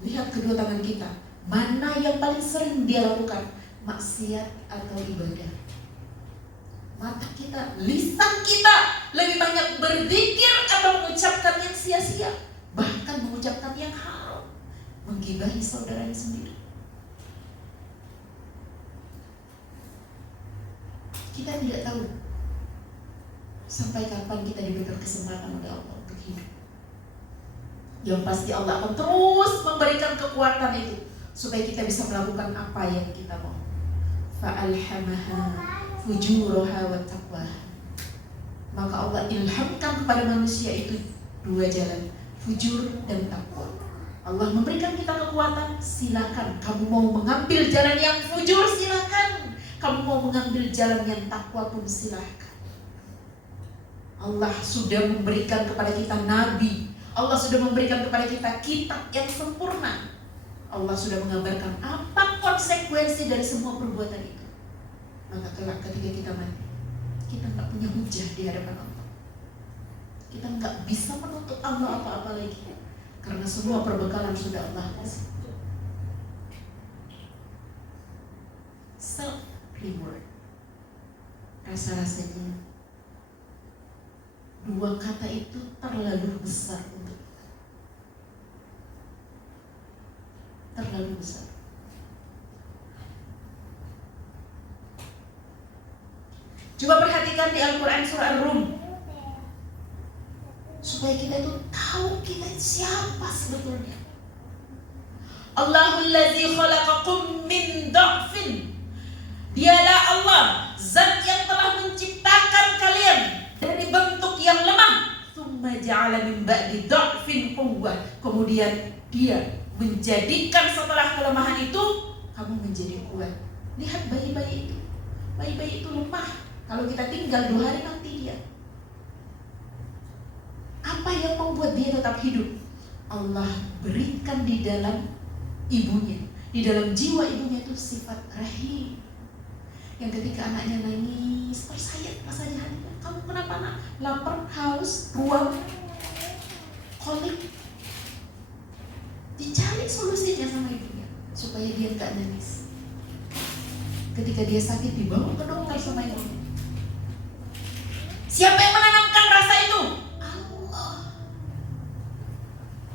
Lihat kedua tangan kita, mana yang paling sering dia lakukan, maksiat atau ibadah. Mata kita, lisan kita lebih banyak berzikir atau mengucapkan yang sia-sia, bahkan mengucapkan yang haram, menggibahi saudaranya sendiri. Kita tidak tahu sampai kapan kita diberikan kesempatan oleh Allah untuk hidup. Yang pasti Allah akan terus memberikan kekuatan itu supaya kita bisa melakukan apa yang kita mau. Fa'alhamaha fujuraha wa taqwaha. Maka Allah ilhamkan kepada manusia itu dua jalan, fujur dan takwa. Allah memberikan kita kekuatan, silakan. Kamu mau mengambil jalan yang fujur, silakan. Kamu mau mengambil jalan yang takwa pun silakan. Allah sudah memberikan kepada kita nabi, Allah sudah memberikan kepada kita kitab yang sempurna. Allah sudah mengabarkan apa konsekuensi dari semua perbuatan itu. Maka kelak ketika kita mati, kita nggak punya hujah di hadapan Allah. Kita nggak bisa menuntut Allah apa-apa lagi, karena semua perbekalan sudah Allah kasih. Self reward. Rasa-rasanya dua kata itu terlalu besar untuk kita. Terlalu besar. Coba perhatikan di Al-Quran surah Ar-Rum, supaya kita itu tahu kita siapa sebetulnya. Allahul ladzi khalaqakum min dha'fin. Dialah Allah, zat yang telah menciptakan kalian dari bentuk yang lemah. Tsumma ja'ala min ba'di dha'fin quwwah. Kemudian dia menjadikan setelah kelemahan itu kamu menjadi kuat. Lihat bayi-bayi itu. Bayi-bayi itu lemah. Kalau kita tinggal 2 hari mati dia. Apa yang membuat dia tetap hidup? Allah berikan di dalam ibunya, di dalam jiwa ibunya itu sifat rahim. Yang ketika anaknya nangis, tersayat rasanya hatinya. Kamu kenapa nak? Lapar, haus, buang, kolik. Dicari solusinya sama ibunya supaya dia nggak nangis. Ketika dia sakit dibawa ke dokter sama ibunya. Siapa yang menanamkan rasa itu? Allah.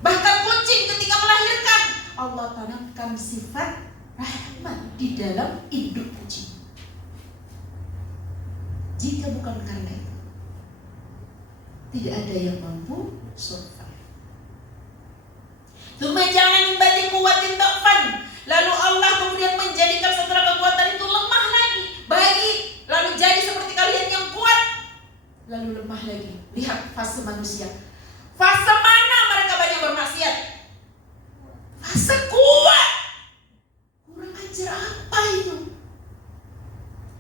Bahkan kucing ketika melahirkan, Allah tanamkan sifat rahmat di dalam induk kucing. Jika bukan karena itu, tidak ada yang mampu survive. Tsumma ja'ala min ba'di quwwatin dha'fan. Lalu Allah kemudian menjadikan setelah kekuatan itu lemah lagi, bayi, lalu jadi seperti kalian yang kuat, lalu lemah lagi. Lihat fase manusia. Fase mana mereka banyak bermaksiat? Fase kuat. Kurang ajar apa itu?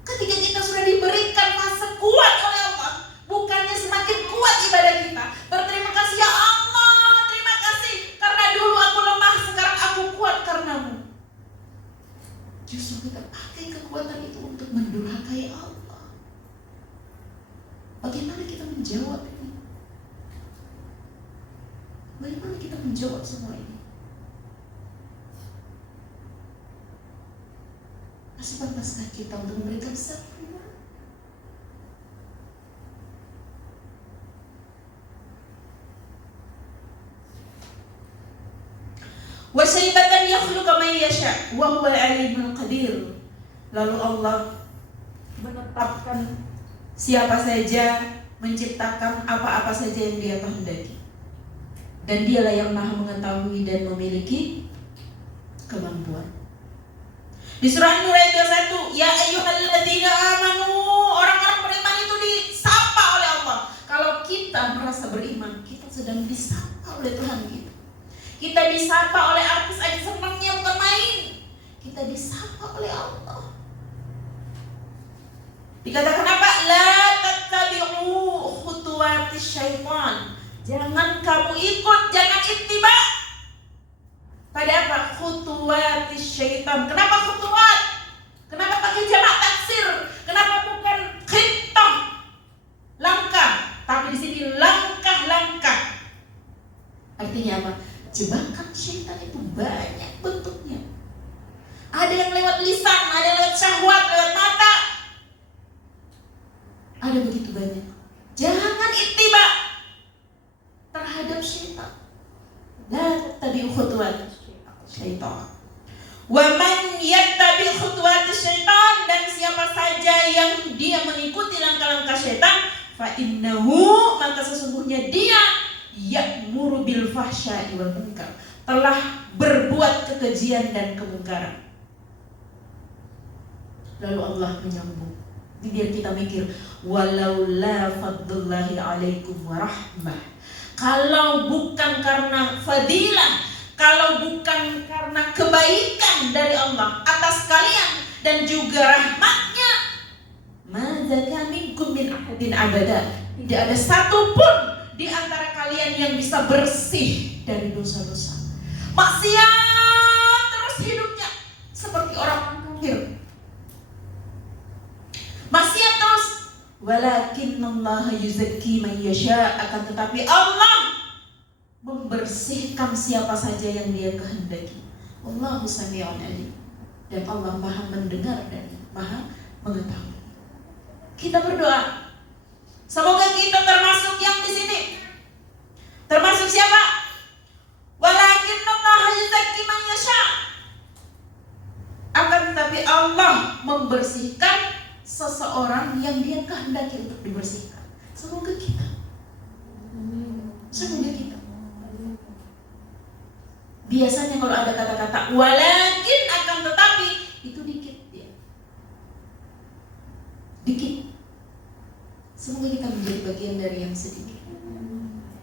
Ketika kita sudah diberikan fase kuat oleh Allah, bukannya semakin kuat ibadah kita, berterima kasih ya Allah, terima kasih karena dulu aku lemah, sekarang aku kuat karenamu. Justru kita pakai kekuatan itu untuk mendurhakai Allah. Bagaimana kita menjawab ini? Bagaimana kita menjawab semua ini? Masih pantaskah kita untuk memberikan self-reward? Wa syaibatan yakhluqu man yasha wa huwa al-alimul qadir. Lalu Allah menetapkan siapa saja, menciptakan apa-apa saja yang Dia kehendaki. Dan Dialah yang Maha mengetahui dan memiliki kemampuan. Di surah Nur ayat 21, ya ayyuhalladzina amanu, orang-orang beriman itu disapa oleh Allah. Kalau kita merasa beriman, kita sedang disapa oleh Tuhan kita. Kita disapa oleh artis aja senangnya bukan main. Kita disapa oleh Allah. Dikatakan apa? La tattabi'u khutuwatis syaitan. Jangan kamu ikut, jangan ittiba. Pada apa? Khutuwatis syaitan. Kenapa khutuwat? Kenapa pakai jamak taksir? Kenapa bukan khittah? Langkah. Tapi di sini langkah-langkah. Artinya apa? Jebakan syaitan itu banyak bentuknya. Ada yang lewat lisan, ada yang lewat syahwat, lewat mata. Ada begitu banyak. Jangan ittiba terhadap syaitan. La tattabi'u khutuwat syaitan. Wa man yattabi' khutuwat syaitan, dan siapa saja yang dia mengikuti langkah-langkah syaitan, fa innahu, maka sesungguhnya dia ya'muru bil fahsya'i wal munkar, telah berbuat kekejian dan kemungkaran. Lalu Allah menyambung, biar kita mikir, walau la fadlullahi alaikum wa rahmah. Kalau bukan karena fadilah, kalau bukan karena kebaikan dari Allah atas kalian dan juga rahmatnya, ma zaka minkum min ahadin abada, tidak ada satupun di antara kalian yang bisa bersih dari dosa-dosa. Maksiat terus hidupnya seperti orang kafir. Maksiat terus. Walakinnallaha yuzakki man yasha, akan tetapi Allah membersihkan siapa saja yang Dia kehendaki. Allahu sami'un alim. Dan Allah Maha mendengar dan Maha mengetahui. Kita berdoa, semoga kita termasuk yang di sini. Termasuk siapa? Walakinnallaha yuzakki man yasha. Akan tetapi Allah membersihkan seseorang yang Dia kehendaki untuk dibersihkan. Semoga kita. Semoga kita. Biasanya kalau ada kata-kata walakin, akan tetapi, itu dikit dia. Dikit. Semoga kita menjadi bagian dari yang sedikit.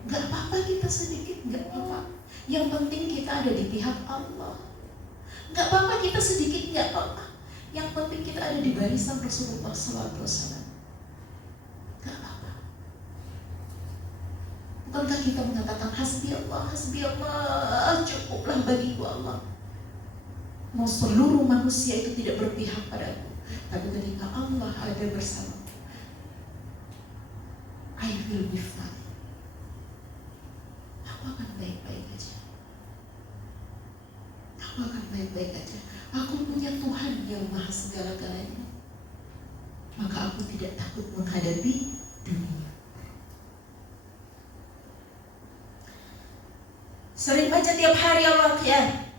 Gak apa-apa kita sedikit, gak apa-apa. Yang penting kita ada di pihak Allah. Gak apa-apa kita sedikit, gak apa-apa. Yang penting kita ada di barisan Rasulullah SAW. Gak apa-apa. Bukankah kita mengatakan hasbi Allah, cukuplah bagiku Allah. Mau seluruh manusia itu tidak berpihak padaku, tapi ketika Allah ada bersama, I will be fine. Aku akan baik-baik aja. Aku akan baik-baik aja. Aku punya Tuhan yang maha segala-galanya. Maka aku tidak takut menghadapi dunia. Sering baca tiap hari Al-Waqiah.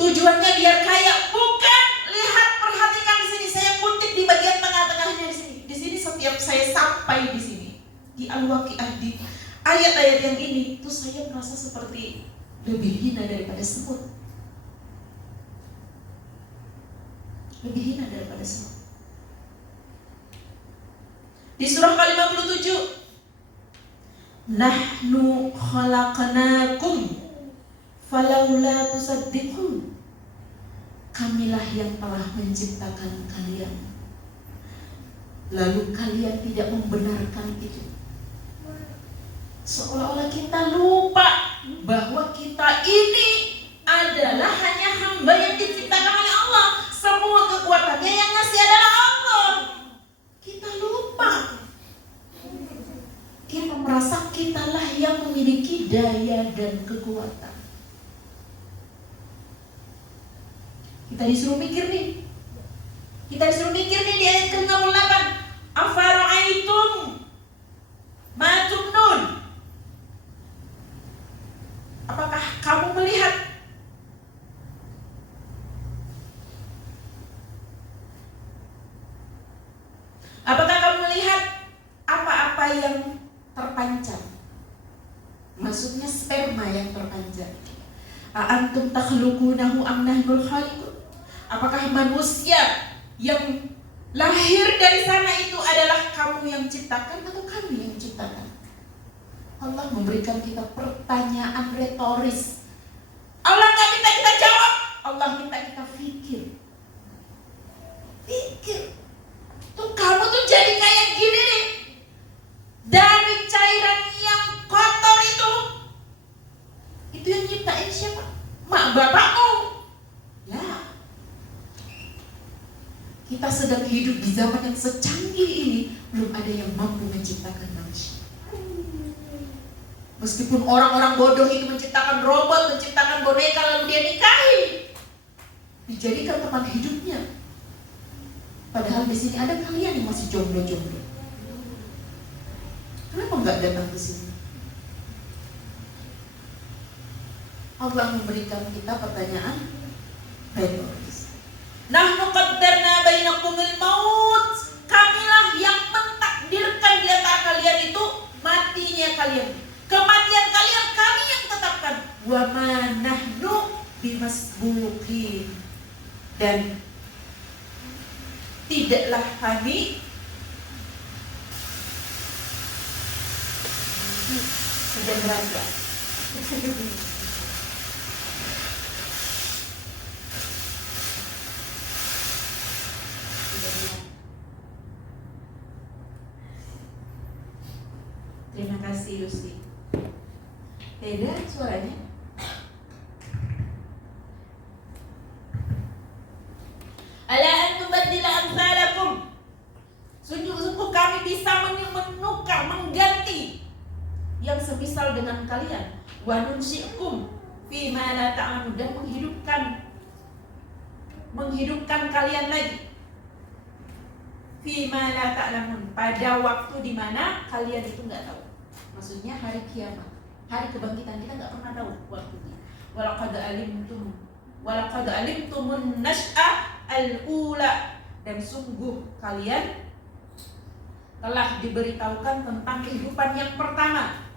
Tujuannya biar kaya, bukan. Lihat, perhatikan di sini. Saya kutip di bagian tengah-tengahnya di sini. Di sini setiap saya sampai di sini, di Al-Waqiah, di ayat-ayat yang ini, tuh saya merasa seperti lebih hina daripada semut. Lebih hina daripada semut. Di surah ke-57, nahnu khalaqnakum falaula tusaddiqun. Kamilah yang telah menciptakan kalian, lalu kalian tidak membenarkan itu. Seolah-olah kita lupa bahwa kita ini adalah hanya hamba yang diciptakan oleh Allah. Semua kekuatannya yang ngasih adalah Allah. Kita lupa. Kita merasa kitalah yang memiliki daya dan kekuatan. Kita disuruh mikir nih. Kita disuruh mikir nih di ayat ke-58. Afara'aitum ma tumnun. Apakah kamu melihat? Apakah kamu melihat apa-apa yang terpancar? Maksudnya sperma yang terpancar. Aantum takhluqunahu am nahnul khaliqun? Apakah manusia yang lahir dari sana itu adalah kamu yang ciptakan atau kami yang ciptakan? Allah memberikan kita pertanyaan retoris. Allah nggak minta kita jawab, Allah minta kita pikir. Pikir. Tuh kamu tuh jadi kayak gini nih. Dari cairan yang kotor itu yang nyiptain siapa? Mak bapakmu. Ya. Kita sedang hidup di zaman yang secanggih ini, belum ada yang mampu menciptakan manusia. Meskipun orang-orang bodoh itu menciptakan robot, menciptakan boneka lalu dia nikahi, dijadikan teman hidupnya. Padahal di sini ada kalian yang masih jomblo-jomblo. Kenapa nggak datang ke sini? Allah memberikan kita pertanyaan retoris. Nahnu qaddarna bainakumul maut. Kamilah yang mentakdirkan di antara kalian itu matinya kalian. Kematian kalian kami yang tetapkan. Wa ma nahnu bimasbuqin. Dan tidaklah kami sedang raja. Terima kasih Lucy. Beda suaranya. Ala an nubaddila amsalakum. Sungguh-sungguh kami bisa menukar, mengganti yang semisal dengan kalian. Wa nunsyikum fi ma la ta'lamun, dan menghidupkan kalian lagi. Fi ma la ta'lamun, pada waktu di mana kalian itu enggak tahu. Maksudnya hari kiamat, hari kebangkitan kita enggak pernah tahu waktunya. Walaqad alimtumun nash'a al-ula, dan sungguh kalian telah diberitahukan tentang kehidupan yang pertama,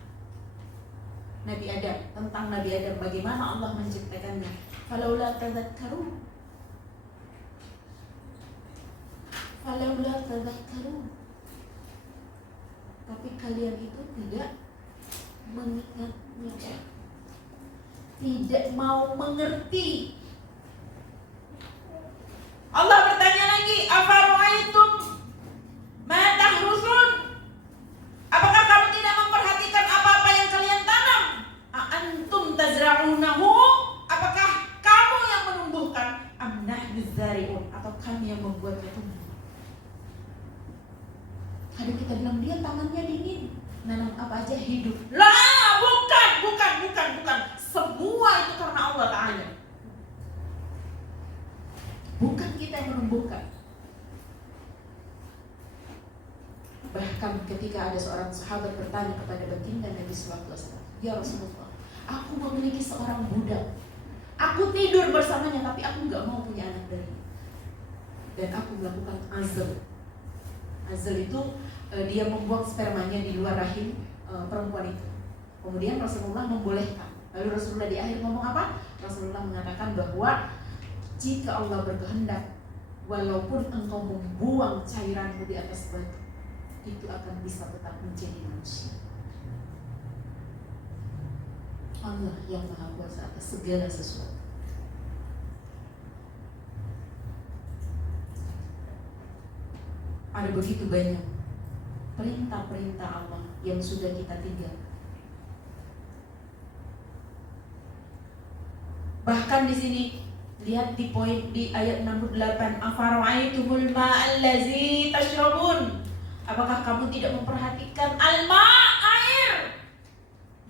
Nabi Adam, tentang Nabi Adam, bagaimana Allah menciptakannya. Falaula tadhakkarun, tapi kalian itu tidak mengingatnya, tidak mau mengerti. Allah bertanya lagi, afara'aitum ma tahrusun, apakah kamu tidak memperhatikan apa-apa yang kalian tanam? Antum tazra'unahu, apakah kamu yang menumbuhkan? Am nahnu zari'un, atau kami yang membuatnya tumbuh? Kadang kita bilang dia tangannya dingin, nanam apa aja hidup. Lah, bukan. Semua itu karena Allah Ta'ala. Bukan kita yang menumbuhkan. Bahkan ketika ada seorang sahabat bertanya kepada baginda Nabi sallallahu alaihi wasallam, "Ya Rasulullah, aku memiliki seorang budak. Aku tidur bersamanya tapi aku enggak mau punya anak darinya. Dan aku melakukan azl." Azl itu dia membuang spermanya di luar rahim perempuan itu. Kemudian Rasulullah membolehkan. Lalu Rasulullah di akhir ngomong apa? Rasulullah mengatakan bahwa jika Allah berkehendak, walaupun engkau membuang cairanmu di atas batu, itu akan bisa tetap menjadi manusia. Allah yang Maha Kuasa atas segala sesuatu. Ada begitu banyak perintah-perintah Allah yang sudah kita tinggalkan. Bahkan di sini lihat di poin di ayat 68, afara'aitumul ma'allazi tashrabun, apakah kamu tidak memperhatikan alma, air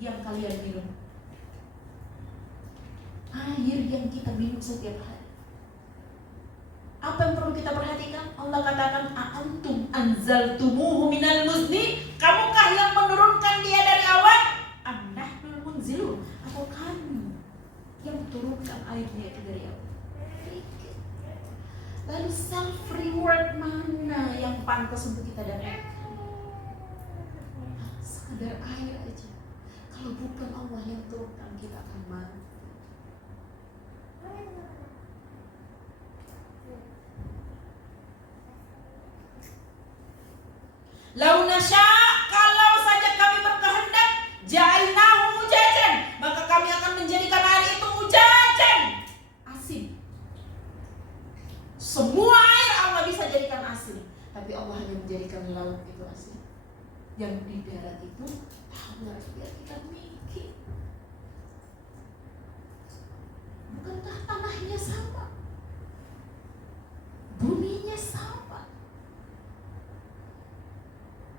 yang kalian minum? Air yang kita minum setiap hari. Apa yang perlu kita perhatikan? Allah katakan, a'antum anzaltumuhu minal muzni, kamukah yang menurunkan dia dari awan? Am nahnul munzilun, atau kami yang turunkan airnya itu dari awan? Lalu self reward mana yang pantas untuk kita dapatkan? Sekadar air aja. Kalau bukan Allah yang turunkan, kita akan mati. Lau nasya, kalau saja kami berkehendak, ja'alnahu ujajan, maka kami akan menjadikan air itu ujajan, asin. Semua air Allah bisa jadikan asin, tapi Allah hanya menjadikan laut itu asin. Yang di darat itu tawar, biar kita mikir. Bukankah tanahnya sama? Buminya sama?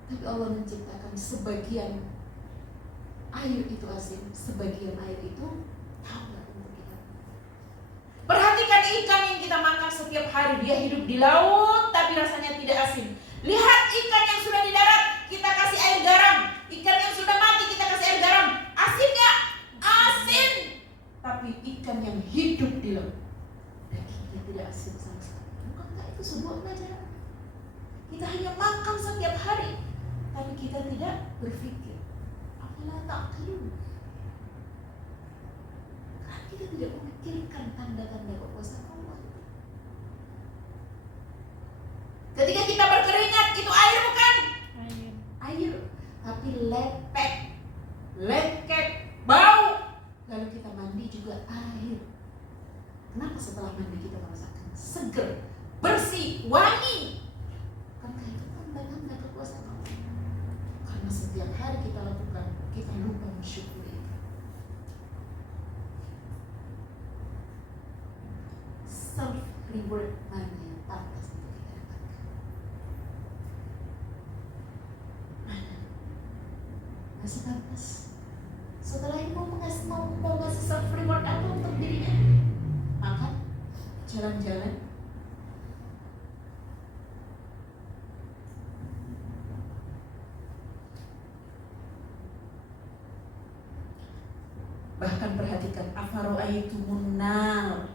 Tapi Allah menciptakan sebagian air itu asin, sebagian air itu tawar untuk kita. Perhatikan ikan yang kita makan setiap hari, dia hidup di laut tapi rasanya tidak asin. Lihat ikan yang sudah di darat, kita kasih air garam. Ikan yang sudah mati, kita kasih air garam. Asin ya? Asin. Tapi ikan yang hidup di laut, dagingnya tidak asin sama sekali. Bukankah itu sebuah pelajaran? Kita hanya makan setiap hari, tapi kita tidak berpikir. Apalah ta'qilun. Karena kita tidak memikirkan tanda-tanda kekuasaan Allah. Ketika kita berkeringat, itu air bukan? Air. Tapi lengket, bau. Lalu kita mandi juga air. Kenapa setelah mandi kita merasakan seger, bersih, wangi? Karena itu tanda-tanda kekuasaan Allah. Karena setiap setiap hari kita lakukan, kita lupa mensyukuri itu. Self reward mana yang pantas untuk kita dapatkan? Mana? Masih pantas? Setelah ini mau ngasih self reward apa untuk dirinya? Makan, jalan-jalan, bahkan perhatikan afaro'aitumun nar,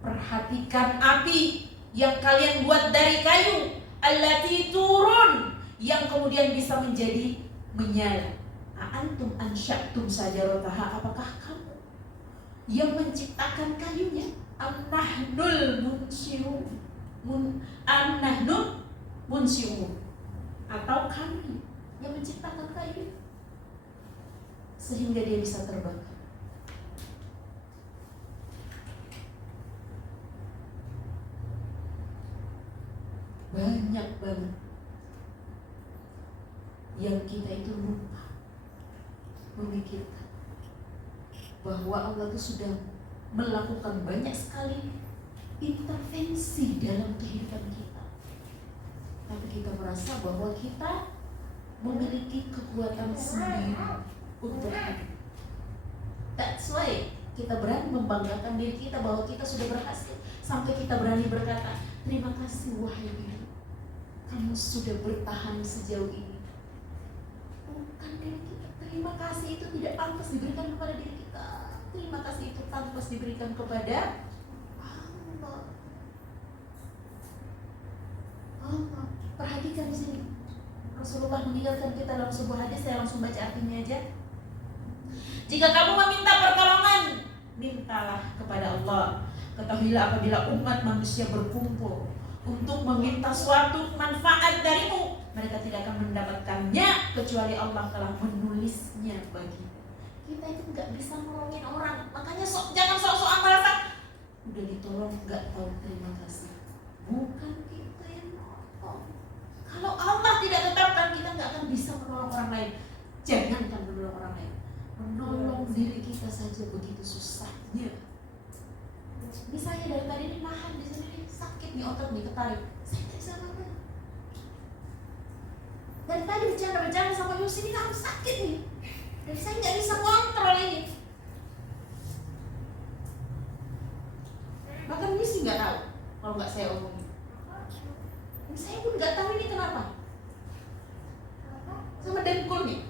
perhatikan api yang kalian buat dari kayu, allati turun, yang kemudian bisa menjadi menyala. Antum ansya'tum sajarataha, apakah kamu yang menciptakan kayunya? Am-nahnul munsi'un, atau kami yang menciptakan kayu sehingga dia bisa terbang. Banyak banget yang kita itu lupa memikirkan bahwa Allah itu sudah melakukan banyak sekali intervensi dalam kehidupan kita, tapi kita merasa bahwa kita memiliki kekuatan sendiri untuk hidup. That's why kita berani membanggakan diri kita bahwa kita sudah berhasil, sampai kita berani berkata, terima kasih wahai diri, kamu sudah bertahan sejauh ini. Bukan diri kita. Terima kasih itu tidak pantas diberikan kepada diri kita. Terima kasih itu pantas diberikan kepada Allah. Allah. Perhatikan di sini. Rasulullah meninggalkan kita dalam sebuah hadis, saya langsung baca artinya aja. Jika kamu meminta pertolongan, mintalah kepada Allah. Ketahuilah apabila umat manusia berkumpul untuk meminta suatu manfaat darimu, mereka tidak akan mendapatkannya kecuali Allah telah menulisnya bagi. Kita itu nggak bisa nolongin orang, makanya jangan sok-sokan merasa udah ditolong nggak tahu terima kasih. Bukan kita yang nolong. Kalau Allah tidak tetapkan, kita nggak akan bisa menolong orang lain. Jangankan menolong orang lain, menolong diri kita saja begitu susahnya. Misalnya dari tadi ini nahan di sini nih, sakit nih otot nih, ketarik, saya nggak bisa apa-apa. Dari tadi bercanda sama Yusuf ini harus sakit nih, dan saya nggak bisa kontrol ini. Bahkan Yusuf nggak tahu kalau nggak saya omongin. Dan saya pun nggak tahu ini kenapa. Sama dengkul nih,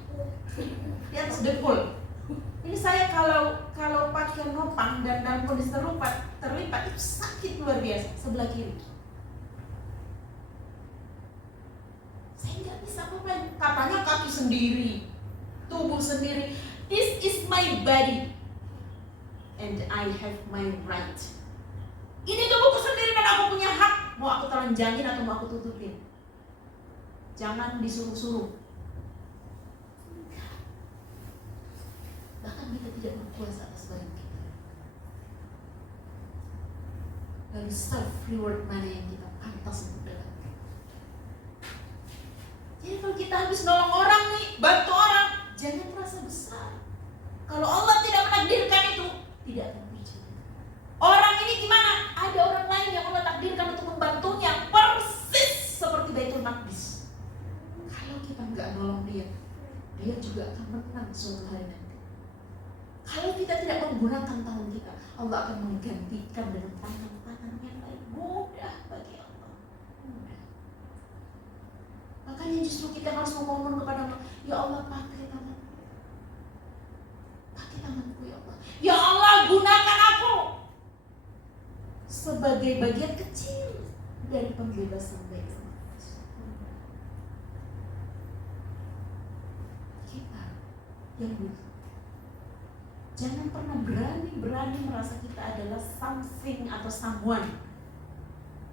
di atas dengkul. Ini saya kalau pakai nopang dan dalam kondisi terlipat itu sakit luar biasa sebelah kiri. Saya nggak bisa apa-apa. Katanya kaki sendiri, tubuh sendiri. This is my body and I have my right. Ini tubuhku sendiri dan aku punya hak. Mau aku telanjangin atau mau aku tutupin. Jangan disuruh-suruh. Bahkan kita tidak berkuasa atas badan kita. Lalu self reward mana yang kita pantas untuk dapatkan? Jadi kalau kita habis nolong orang nih, bantu orang, jangan merasa besar. Kalau Allah tidak menakdirkan itu, tidak akan terjadi. Orang ini gimana? Ada orang lain yang Allah takdirkan untuk membantunya, persis seperti Baitul Maqdis. Kalau kita nggak nolong dia juga akan menang suatu hari nanti. Kalau kita tidak menggunakan tangan kita, Allah akan menggantikan dengan tangan-tangan yang lain. Mudah bagi Allah. Mudah. Makanya justru kita harus memohon kepada Allah, ya Allah pakai tanganku. Pakai tanganku ya Allah. Ya Allah gunakan aku sebagai bagian kecil dari pembebasan Baitul Maqdis. Kita yang dulu. Jangan pernah berani merasa kita adalah something atau someone.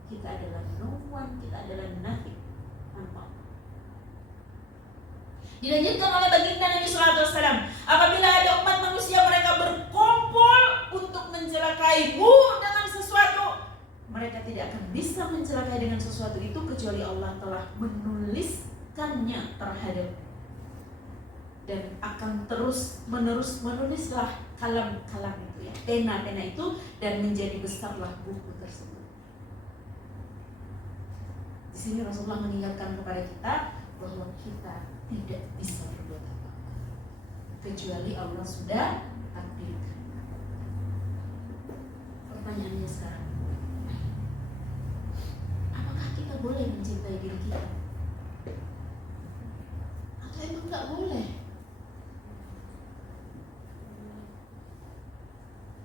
Kita adalah no one, kita adalah nothing. Nampak. Dilanjutkan oleh baginda Nabi Sallallahu Alaihi Wasallam, apabila ada umat manusia mereka berkumpul untuk mencelakaimu dengan sesuatu, mereka tidak akan bisa mencelakai dengan sesuatu itu kecuali Allah telah menuliskannya terhadap dan akan terus menulislah kalam itu ya, pena itu, dan menjadi besarlah buku tersebut. Di sini Rasulullah mengingatkan kepada kita bahwa kita tidak bisa berbuat apa-apa kecuali Allah sudah takdirkan. Pertanyaannya sekarang, apakah kita boleh mencintai diri kita? Atau emang nggak boleh?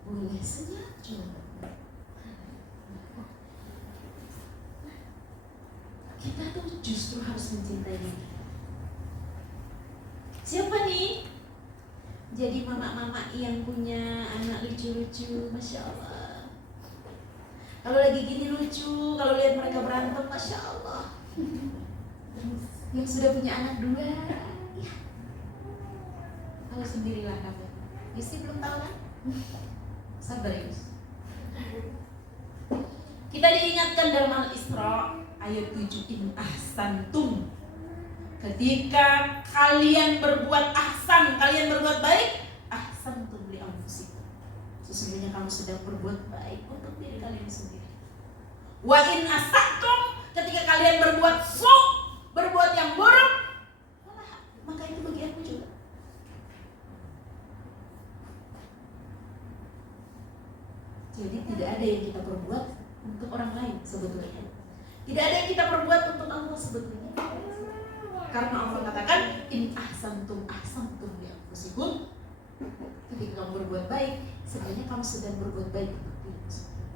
Boleh saja. Kita tuh justru harus mencintai diri. Siapa nih? Jadi mama-mama yang punya anak lucu-lucu, Masya Allah. Kalau lagi gini lucu, kalau lihat mereka berantem, Masya Allah. Yang sudah punya anak 2, ya. Tahu sendirilah kamu. Yusi belum tahu kan? Sabar Yus. Kita diingatkan dalam Al-Isra ayat 7, in ahsantum. Ketika kalian berbuat ahsan, kalian berbuat baik, ahsantum li anfusikum. Sesungguhnya kamu sedang berbuat baik untuk diri kalian sendiri. Wa in asatum, ketika kalian berbuat berbuat yang buruk, maka itu bagi aku juga. Jadi tidak ada yang kita perbuat untuk orang lain sebetulnya. Tidak ada yang kita perbuat untuk Allah sebetulnya. Karena Allah katakan in ahsantum li anfusikum. Ketika kamu berbuat baik, sebenarnya kamu sedang berbuat baik untuk dirimu sendiri.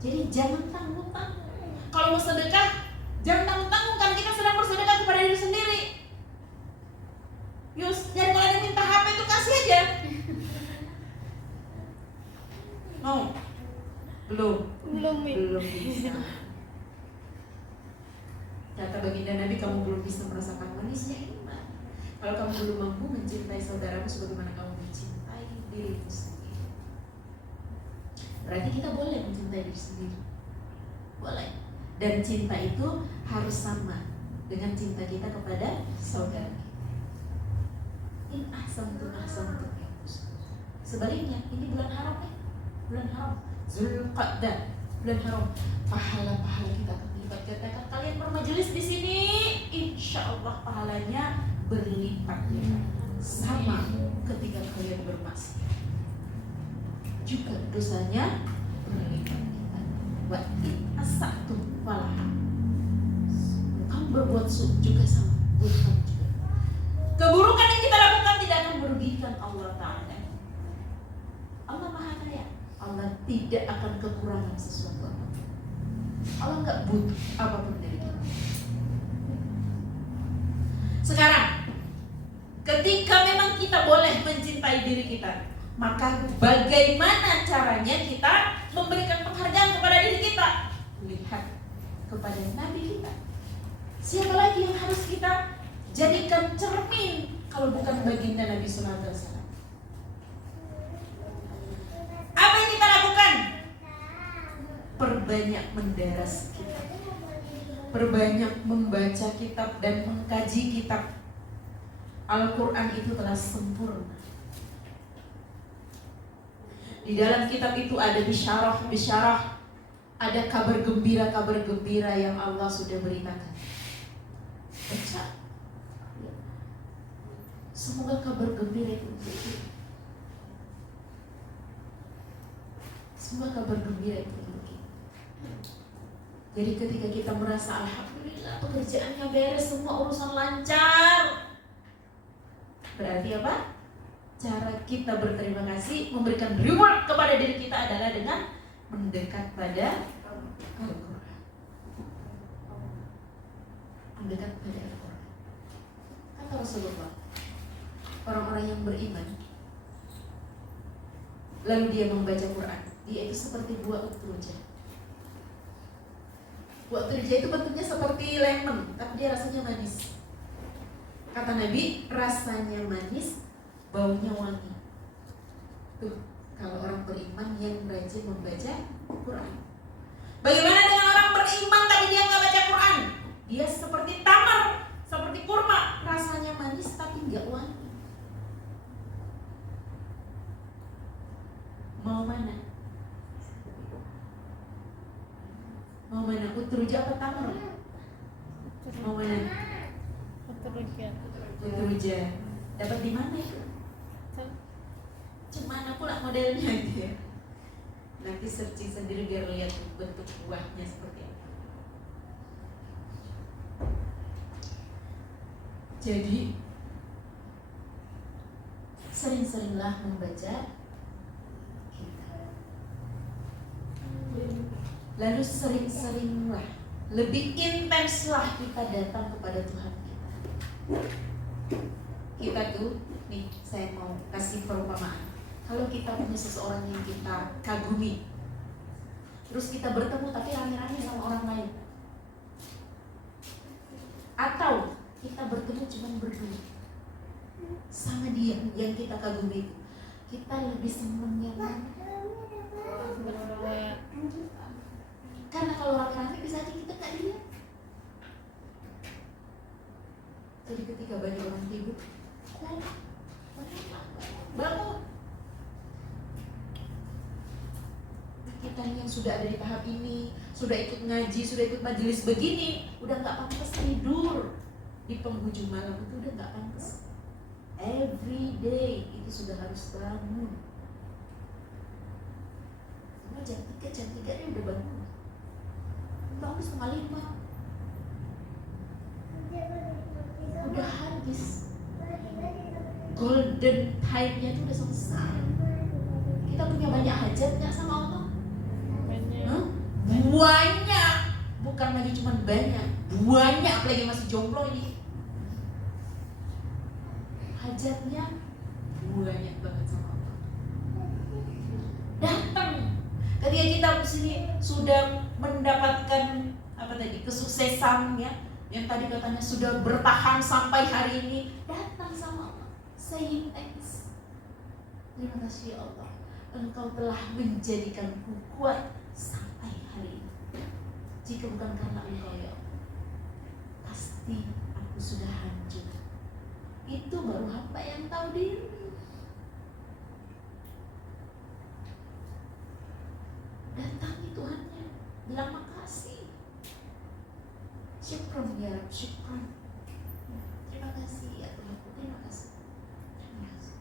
Jadi jangan tanggung-tanggung. Kalau mau sedekah, jangan tanggung-tanggung karena kita sedang bersedekah kepada diri sendiri. Yus, jangan kalau ada minta HP itu kasih aja. No, belum bisa. Kata baginda Nabi, kamu belum bisa merasakan manisnya iman kalau kamu belum mampu mencintai saudaramu sebagaimana kamu mencintai dirimu sendiri. Berarti kita boleh mencintai diri sendiri, boleh. Dan cinta itu harus sama dengan cinta kita kepada saudara kita. In ahsantum ya. Sebaliknya, ini bulan haram nih, bulan haram, Zulqa'dah, bulan haram. Pahala-pahala kita akan berlipat. Katakan kalian bermajelis di sini, insya Allah pahalanya berlipat ya. Sama ketika kalian bermaksiat, juga dosanya berlipat. Wa in asatum falah. Kamu berbuat juga sama, buat kamu juga. Keburukan yang kita lakukan tidak akan merugikan Allah Ta'ala. Allah Maha Kaya. Allah tidak akan kekurangan sesuatu. Allah nggak butuh apapun dari kita. Sekarang, ketika memang kita boleh mencintai diri kita, maka bagaimana caranya kita memberikan penghargaan kepada diri kita? Lihat kepada Nabi kita. Siapa lagi yang harus kita jadikan cermin kalau bukan baginda Nabi Sallallahu Alaihi Wasallam? Apa yang kita lakukan? Perbanyak mendaras kitab, perbanyak membaca kitab dan mengkaji kitab. Al-Quran itu telah sempurna. Di dalam kitab itu ada bisyarah, ada kabar gembira yang Allah sudah beritakan. Baca. Semoga kabar gembira itu untuk kita. Semoga kabar gembira itu untuk kita. Jadi ketika kita merasa alhamdulillah pekerjaannya beres, semua urusan lancar, berarti apa? Cara kita berterima kasih, memberikan reward kepada diri kita adalah dengan mendekat pada Al-Quran. Mendekat pada Al-Quran. Kata Rasulullah, orang-orang yang beriman lalu dia membaca Quran, dia itu seperti buah utruja. Buah utruja itu bentuknya seperti lemon, tapi dia rasanya manis. Kata Nabi, rasanya manis, baunya wangi. Tuh, kalau orang beriman yang rajin membaca Quran. Bagaimana dengan orang beriman tapi dia nggak baca Quran? Dia seperti tamar, seperti kurma, rasanya manis tapi nggak wangi. tamar? Mau mana? Keterusan. Hujan. Dapat di mana itu? Cuman aku lah modelnya gitu ya. Nanti searching sendiri biar lihat bentuk buahnya seperti apa. Jadi sering-seringlah membaca kitab. Lalu sering-seringlah, lebih intenslah kita datang kepada Tuhan kita. Kita tuh, nih saya mau kasih perumpamaan. Kalau kita punya seseorang yang kita kagumi, terus kita bertemu tapi rame-rame sama orang lain, atau kita bertemu cuma berdua sama dia yang kita kagumi itu, kita lebih senangnya mana? Berdua. Karena kalau rame-rame bisa aja kita nggak lihat. Jadi ketika banyak orang tidur, bangun. Kita yang sudah ada di tahap ini, sudah ikut ngaji, sudah ikut majelis begini, udah nggak pantas tidur di penghujung malam itu, udah nggak pantas. Every day itu sudah harus bangun. Cuma jam 3 dia udah bangun. Bangun 4:30. Udah habis. Golden time-nya itu udah selesai. Kita punya banyak hajat nggak sama Allah? Banyak. Hah? Banyak. Bukan lagi cuma banyak, apalagi masih jomblo ini. Hajatnya banyak banget sama Allah. Datang. Ketika kita kesini sudah mendapatkan apa tadi, kesuksesan ya, yang tadi katanya sudah bertahan sampai hari ini, datang sama Allah, saying thanks. Terima kasih ya Allah, Engkau telah menjadikanku kuat sampai hari ini. Jika bukan karena Engkau ya Allah, pasti aku sudah hancur. Itu baru hamba yang tahu diri. Datangi Tuhannya, bilang makasih. Syukron ya Rabb, syukron. Terima kasih ya Tuhanku, terima kasih. Terima kasih.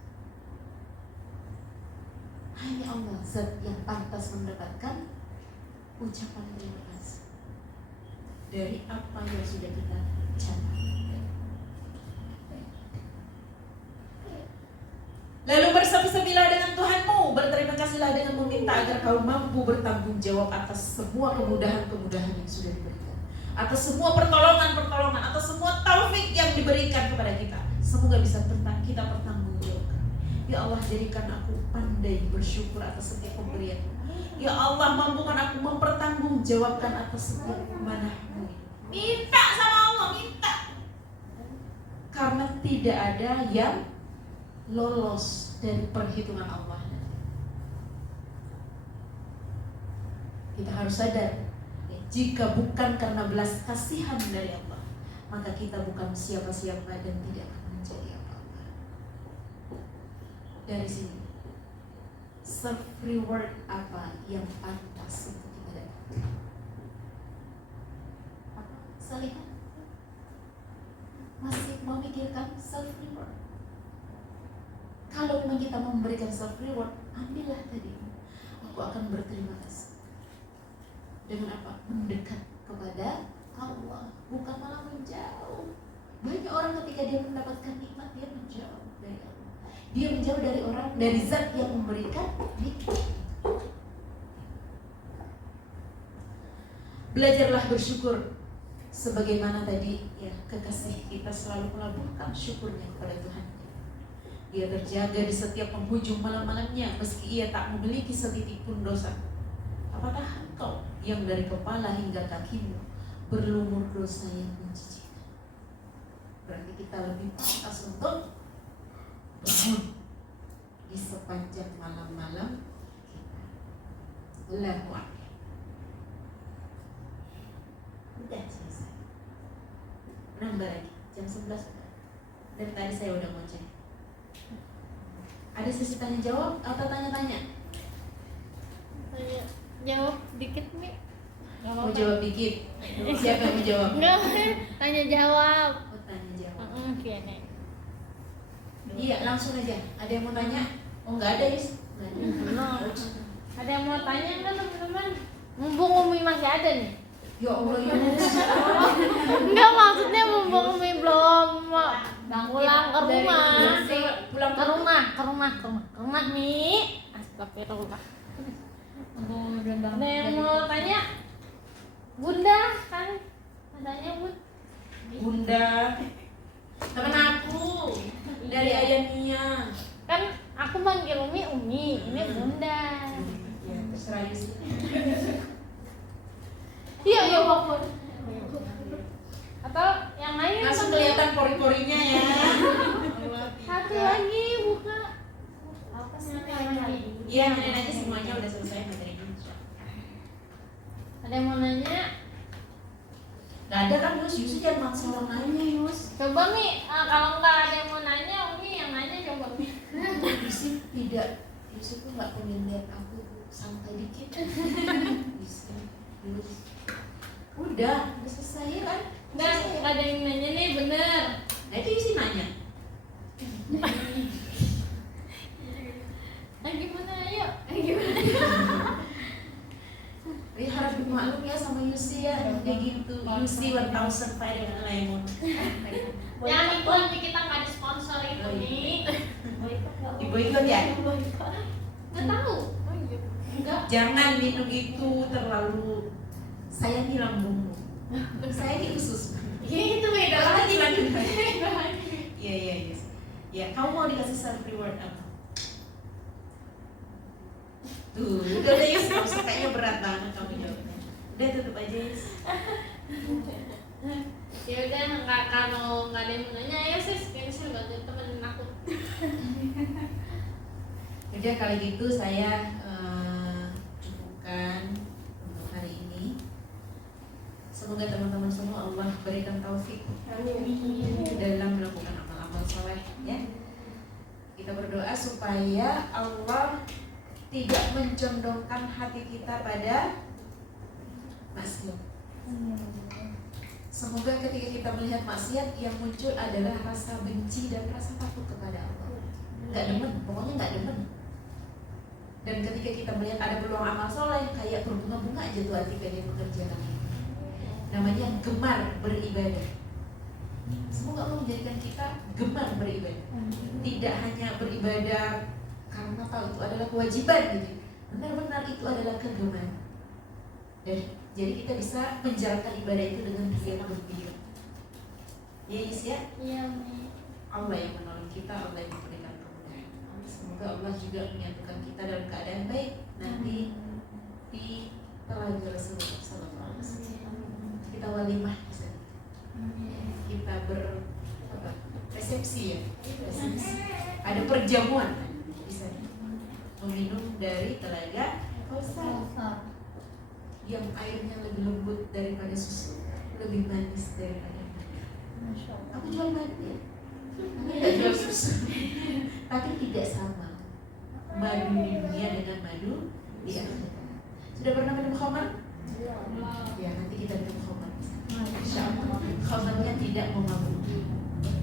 Hanya Allah zat yang pantas mendapatkan ucapan terima kasih dari apa yang sudah kita catat. Lalu bersepi-sepilah dengan Tuhanmu, berterima kasihlah dengan meminta agar kau mampu bertanggung jawab atas semua kemudahan-kemudahan yang sudah diberikan, atas semua pertolongan-pertolongan, atas semua taufik yang diberikan kepada kita. Semoga bisa kita pertanggungjawabkan. Ya Allah, jadikan aku pandai bersyukur atas setiap pemberian. Ya Allah, mampukan aku mempertanggungjawabkan atas setiap manahmu. Minta sama Allah, minta. Karena tidak ada yang lolos dari perhitungan Allah. Kita harus sadar, jika bukan karena belas kasihan dari Allah, maka kita bukan siapa-siapa dan tidak akan menjadi apa-apa. Dari sini, self reward apa yang pantas untuk kita dapatkan? Apa? Salihan? Masih memikirkan self reward? Kalau memang kita memberikan self reward, ambillah tadi. Aku akan berterima kasih. Dengan apa? Mendekat kepada Allah, bukan malah menjauh. Banyak orang ketika dia mendapatkan nikmat, dia menjauh dari Allah. Dia menjauh dari zat yang memberikan nikmat. Belajarlah bersyukur, sebagaimana tadi ya, kekasih kita selalu melabuhkan syukurnya kepada Tuhan. Dia terjaga di setiap penghujung malam-malamnya, meski ia tak memiliki setitik pun dosa. Apakah engkau yang dari kepala hingga kakimu berlumur dosa yang menjijikkan? Berarti kita lebih pantas untuk bangun di sepanjang malam-malam kita. Allahu Akbar. Udah selesai. Nambah lagi, jam 11 udah. Dari tadi saya udah ngoceh. Ada sesi tanya jawab atau tanya-tanya? Tanya jawab dikit Mi. Gak Mau apa-apa. jawab dikit. Siapa yang mau jawab? Enggak, tanya jawab. Mau tanya jawab. Kayaknya. Iya, langsung aja. Ada yang mau tanya? Oh, nggak ada, Yus. Nggak ada. Belum. Ada yang mau tanya nggak teman-teman? Mumpung Umi masih ada nih. Ya Allah, ya. Enggak, maksudnya mumpung Umi belum pulang ke dari rumah. Pulang Ke rumah nih. Astagfirullah. Ada yang mau tanya? Bunda kan adanya Bun. Bunda. Temen aku dari Ayah Nia. Kan aku manggil Umi, ini Bunda. Ya, terserah Yus. Iya, iya, Bun. Atau yang lain Langsung manggil- kelihatan pori-porinya ya. Satu lagi buka. Apa sih lagi? Iya, nenek aja semuanya udah selesai materinya. Ada yang mau nanya? Gak ada kan Yus? Yus jangan maksa orang nanya Yus. Coba Mi, kalau nggak ada yang mau nanya, Umi yang nanya coba Mi. Yus tidak. Yus itu nggak pengen lihat aku santai dikit. Yus Yus. Udah selesai kan? Nggak ada yang nanya nih, bener. Nah itu Yus nanya. Gimana, ayo? Ya harap dimaklum ya sama Yusi ya. Dia gitu. Yusi 1000 Fire dengan lemon. Jangan ikut nih, kita nggak disponsor itu nih. Diboikot ya? Nggak tahu. Enggak. Jangan minum itu terlalu. Saya hilang bumbu. Saya ini usus. Itu beda Lagi lagi. Iya iya Yus. Ya kamu mau dikasih self reward apa? Tuh, udah deh Yus, nggak usah, kayaknya berat banget kamu jawabnya. Udah tutup aja Yus. Ya udah, nggak, kalau nggak ada yang mau nanya, ayo sis, ini sih bantu temenin aku. Udah kali gitu saya cukupkan untuk hari ini. Semoga teman-teman semua Allah berikan taufik dalam melakukan amal-amal soleh ya. Kita berdoa supaya Allah tidak mencondongkan hati kita pada maksiat. Semoga ketika kita melihat maksiat yang muncul adalah rasa benci dan rasa takut kepada Allah. Nggak demen, pokoknya nggak demen. Dan ketika kita melihat ada peluang amal soleh, kayak berbunga-bunga aja tuh hati dia mengerjakan itu. Namanya gemar beribadah. Semoga Allah menjadikan kita gemar beribadah. Tidak hanya beribadah karena tahu itu adalah kewajiban gitu. Benar-benar itu adalah kegemaran. Jadi kita bisa menjalankan ibadah itu dengan riang gembira. Ya Yus ya. Iya Mi. Allah yang menolong kita, Allah yang memberikan kemudahan. Semoga Allah juga menyatukan kita dalam keadaan baik nanti di telaga Rasulullah SAW. Kita walimah di sana. Kita resepsi ya, resepsi. Ada perjamuan di sana. Meminum dari telaga Kausar yang airnya lebih lembut daripada susu, lebih manis daripada madu. Aku jual madu ya. Aku tidak jual susu. Tapi tidak sama madu di dunia dengan madu di akhirat. Sudah pernah minum khamar? Ya, nanti kita minum khamar. Insya Allah khamarnya tidak memabukkan.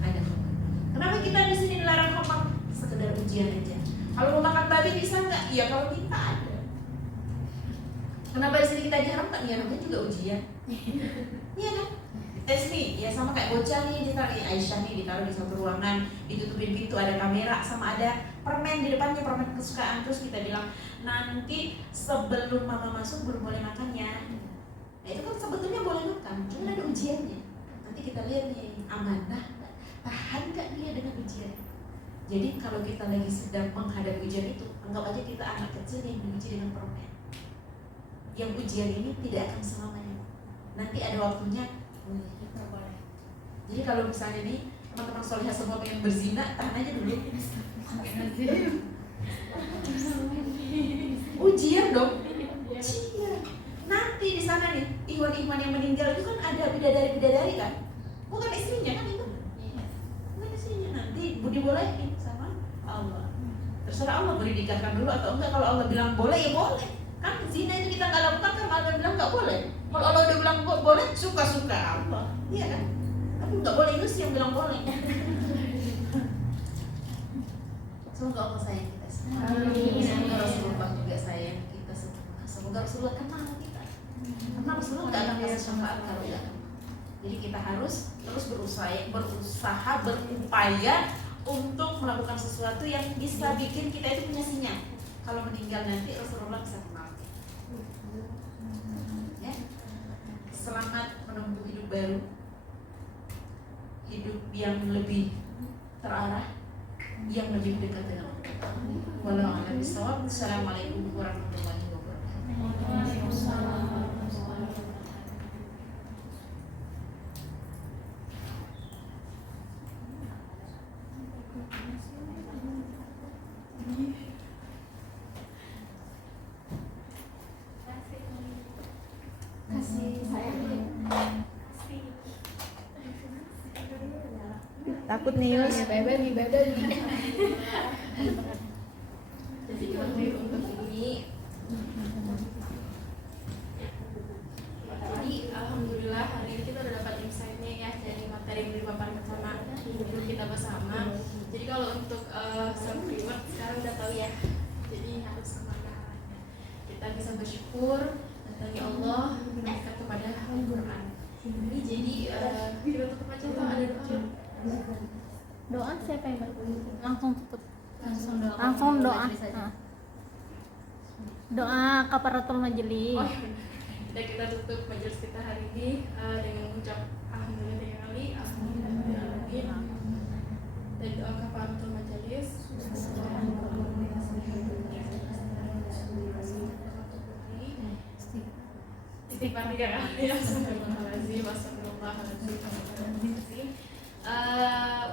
Ada khamar. Kenapa kita di sini dilarang khamar? Sekedar ujian aja. Kalau mau makan babi bisa nggak? Iya, kalau kita ada. Kenapa di sini kita diharamkan? Ya namanya juga ujian. Iya kan? Tes nih, ya sama kayak bocah nih, ditaruh Aisyah nih ditaruh di satu ruangan, ditutupin pintu, ada kamera sama ada permen di depannya, permen kesukaan. Terus kita bilang nanti sebelum mama masuk belum boleh makannya. Nah itu kan sebetulnya boleh makan, cuma ada ujiannya. Nanti kita lihat nih amanah, tahan nggak dia dengan ujian. Jadi kalau kita lagi sedang menghadapi ujian itu, anggap aja kita anak kecil yang diuji dengan permen. Yang ujian ini tidak akan selamanya. Nanti ada waktunya boleh. Jadi kalau misalnya nih teman-teman solehah semua pengen berzina, tahan aja dulu. Ujian dong. Ujian. Nanti di sana nih ikhwan-ikhwan yang meninggal itu kan ada bidadari-bidadari kan? Bukan istrinya kan itu? Bukan istrinya, nanti dibolehin sama Allah. Terserah Allah boleh dinikahkan dulu atau enggak. Kalau Allah bilang boleh ya boleh. Kan zina itu kita nggak lakukan kan Allah bilang nggak boleh. Kalau Allah udah bilang boleh, suka-suka Allah, iya kan? Tapi nggak boleh itu sih yang bilang boleh. Semoga Allah sayang kita semua. Amin. Semoga Rasulullah juga sayang kita semua. Semoga Rasulullah kenal kita. Karena Rasulullah nggak akan kasih syafaat kalau nggak kenal. Jadi kita harus terus berusaha, berupaya untuk melakukan sesuatu yang bisa bikin kita itu punya sinyal. Kalau meninggal nanti Rasulullah bisa kenal. Ya. Selamat menempuh hidup baru, hidup yang lebih terarah, yang lebih dekat dengan Allah. Wallahu a'lam bishawab. Assalamualaikum warahmatullahi wabarakatuh. Kasih sayang. Takut nih Yus. Ibadah. Jadi untuk ini, jadi alhamdulillah hari ini kita udah dapat insight-nya ya dari materi yang dipaparkan sama guru kita bersama. Jadi kalau untuk self reward sekarang udah tahu ya. Jadi harus kemana arahnya. Kita bisa bersyukur, datangi Allah, mendekat kepada Al-Quran. Ini jadi kita tutup aja Pak, ada doa. Doa siapa yang langsung tutup? Langsung doa. Langsung doa. Majelis aja. Nah. Doa kafaratul majelis. Oh, ya. Kita tutup majelis kita hari ini dengan mengucap alhamdulillah tiga kali, alhamdulillah, dan doa kafaratul majelis. Istighfar 3 kali. Astagfirullahaladzim, astagfirullahaladzim.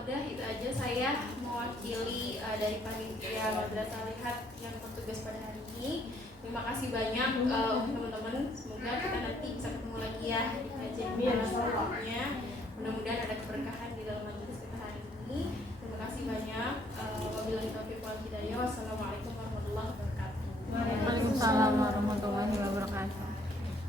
Udah itu aja, saya mewakili dari panitia Madrasah Lihat yang bertugas pada hari ini. Terima kasih banyak teman-teman. Semoga kita nanti bisa ketemu lagi ya di kajian selanjutnya. Mudah-mudahan ada keberkahan di dalam